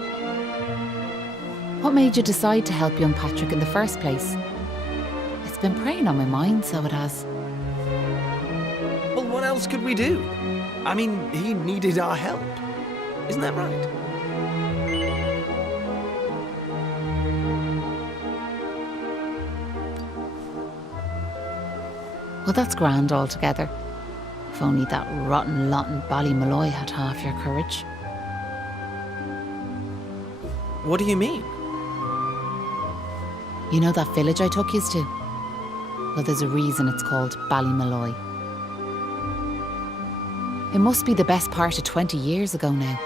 What made you decide to help young Patrick in the first place? It's been preying on my mind, so it has. Well, what else could we do? I mean, he needed our help. Isn't that right? Well, that's grand altogether. If only that rotten lot in Ballymalloy had half your courage. What do you mean? You know that village I took yous to? Well, there's a reason it's called Ballymalloy. It must be the best part of 20 years ago now.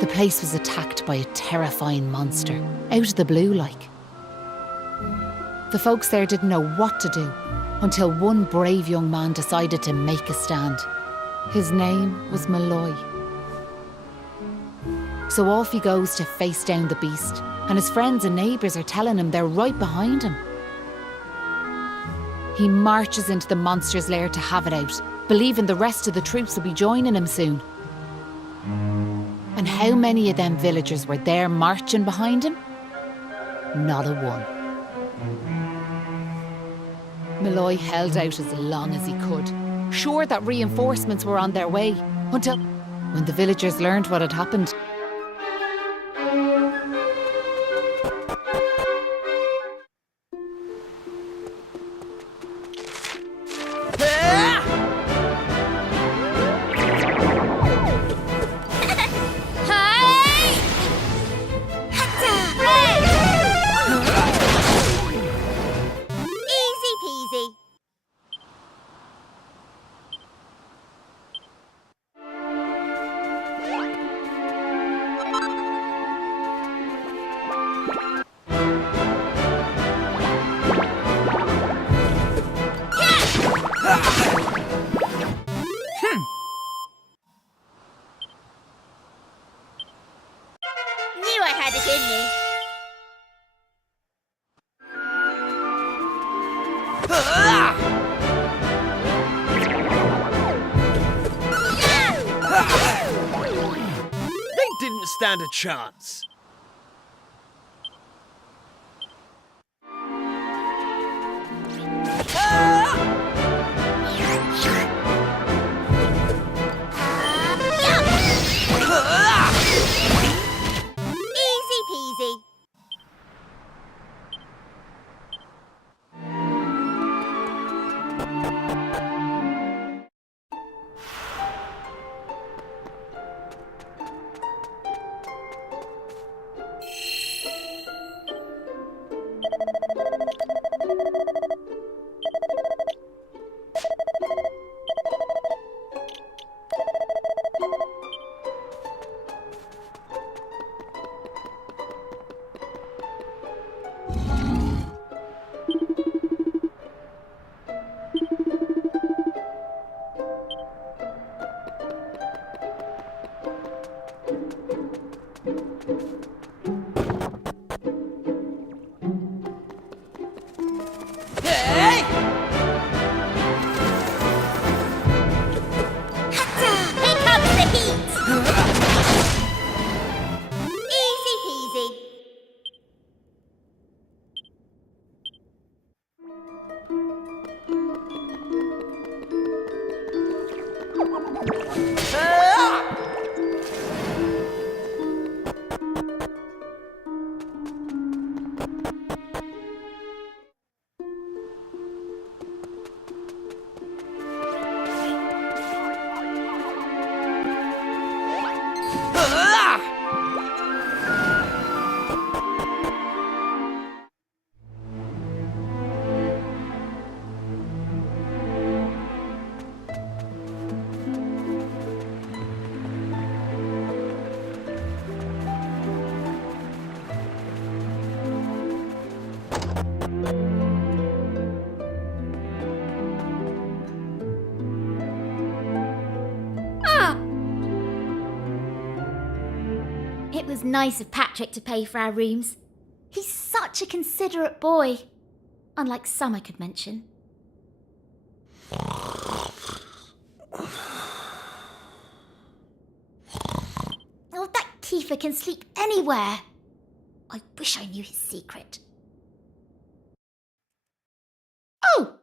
The place was attacked by a terrifying monster, out of the blue like. The folks there didn't know what to do until one brave young man decided to make a stand. His name was Malloy. So off he goes to face down the beast, and his friends and neighbours are telling him they're right behind him. He marches into the monster's lair to have it out, believing the rest of the troops will be joining him soon. And how many of them villagers were there marching behind him? Not a one. Malloy held out as long as he could, sure that reinforcements were on their way, until when the villagers learned what had happened. Knew I had it in me. They didn't stand a chance. Easy peasy. It was nice of Patrick to pay for our rooms. He's such a considerate boy. Unlike some I could mention. Oh, that Kiefer can sleep anywhere. I wish I knew his secret. Oh!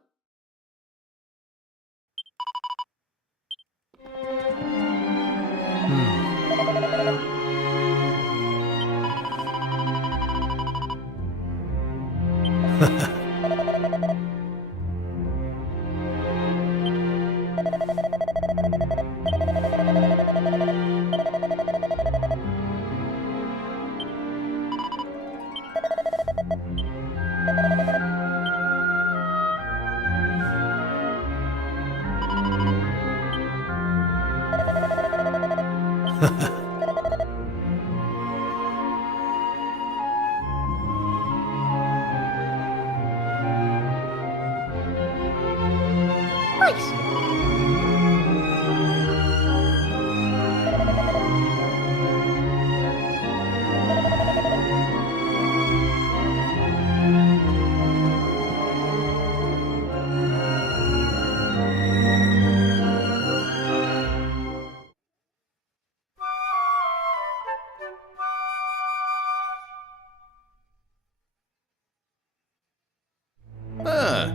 Ah.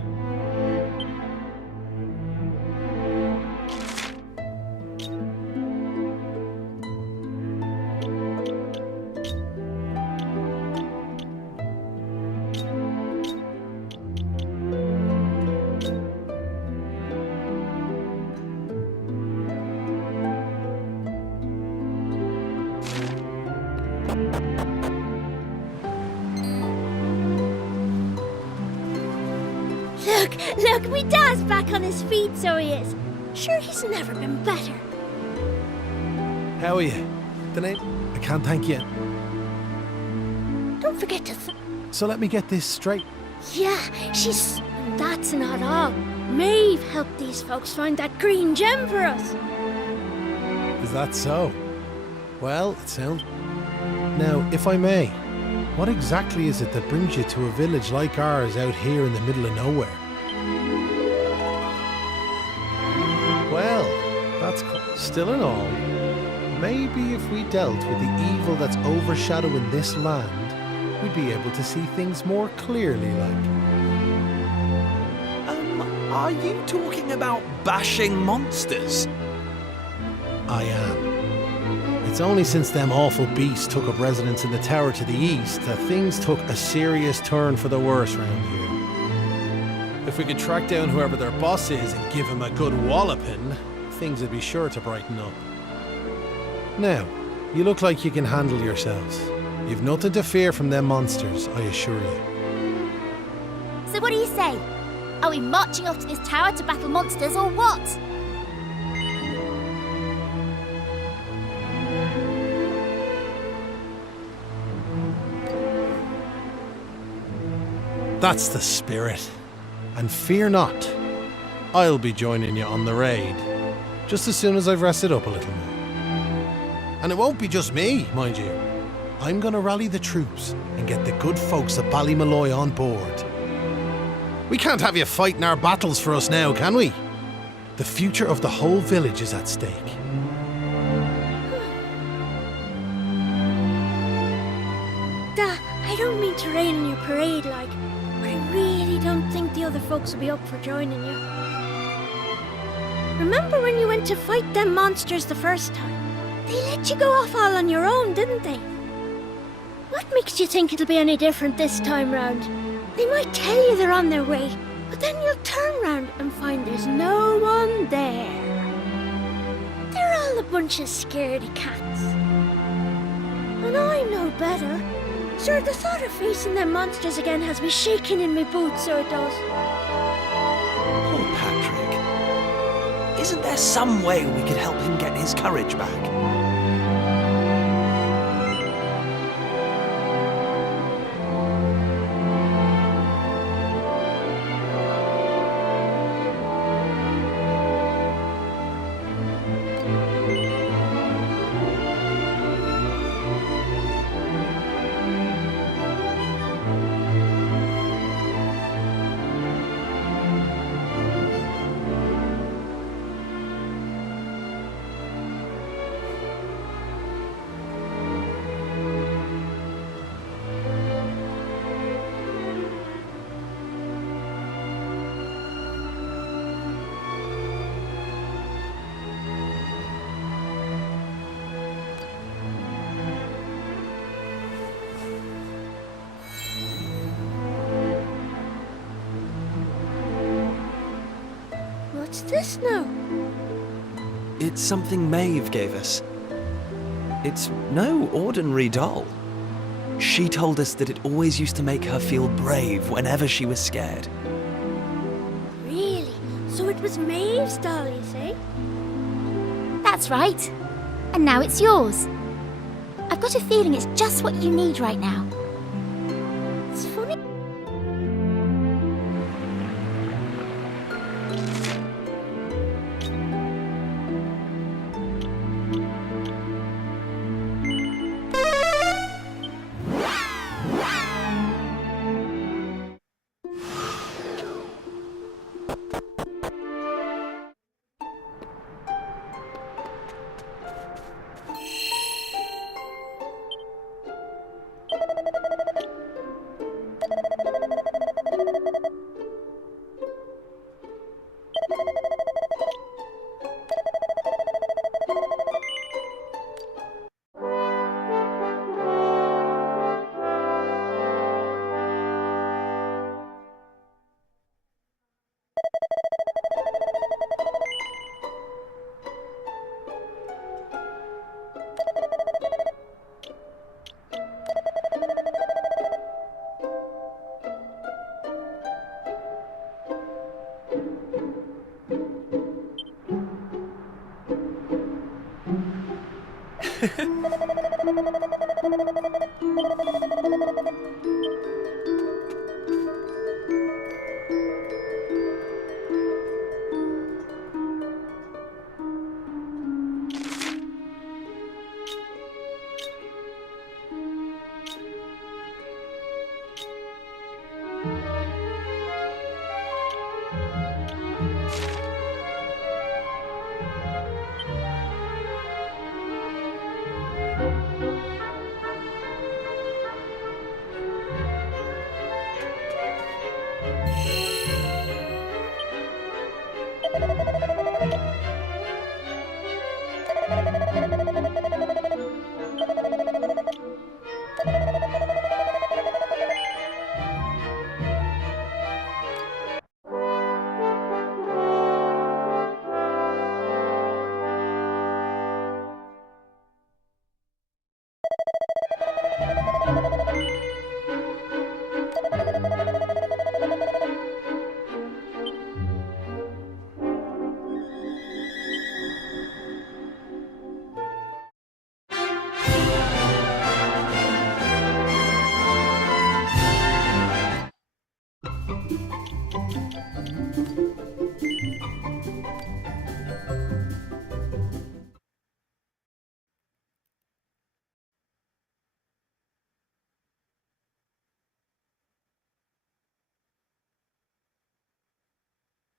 Look, me dad's back on his feet, so he is. Sure, he's never been better. How are you? The name? I can't thank you. Don't forget to So let me get this straight. Yeah, she's... That's not all. Maeve helped these folks find that green gem for us. Is that so? Well, it sounds... Now, if I may, what exactly is it that brings you to a village like ours out here in the middle of nowhere? Well, that's still in all. Maybe if we dealt with the evil that's overshadowing this land, we'd be able to see things more clearly, like. Are you talking about bashing monsters? I am. It's only since them awful beasts took up residence in the tower to the east that things took a serious turn for the worse round here. If we could track down whoever their boss is and give him a good walloping, things would be sure to brighten up. Now, you look like you can handle yourselves. You've nothing to fear from them monsters, I assure you. So what do you say? Are we marching off to this tower to battle monsters or what? That's the spirit. And fear not, I'll be joining you on the raid, just as soon as I've rested up a little more. And it won't be just me, mind you. I'm gonna rally the troops and get the good folks of Ballymalloy on board. We can't have you fighting our battles for us now, can we? The future of the whole village is at stake. Dad, I don't mean to rain on your parade, like, but I really don't think the other folks will be up for joining you. Remember when you went to fight them monsters the first time? They let you go off all on your own, didn't they? What makes you think it'll be any different this time round? They might tell you they're on their way, but then you'll turn round and find there's no one there. They're all a bunch of scaredy cats. And I know better. Sir, the thought of facing them monsters again has me shaking in my boots, so it does. Poor Patrick. Isn't there some way we could help him get his courage back? this now? It's something Maeve gave us. It's no ordinary doll. She told us that it always used to make her feel brave whenever she was scared. Really? So it was Maeve's doll, you say? That's right. And now it's yours. I've got a feeling it's just what you need right now. It's funny.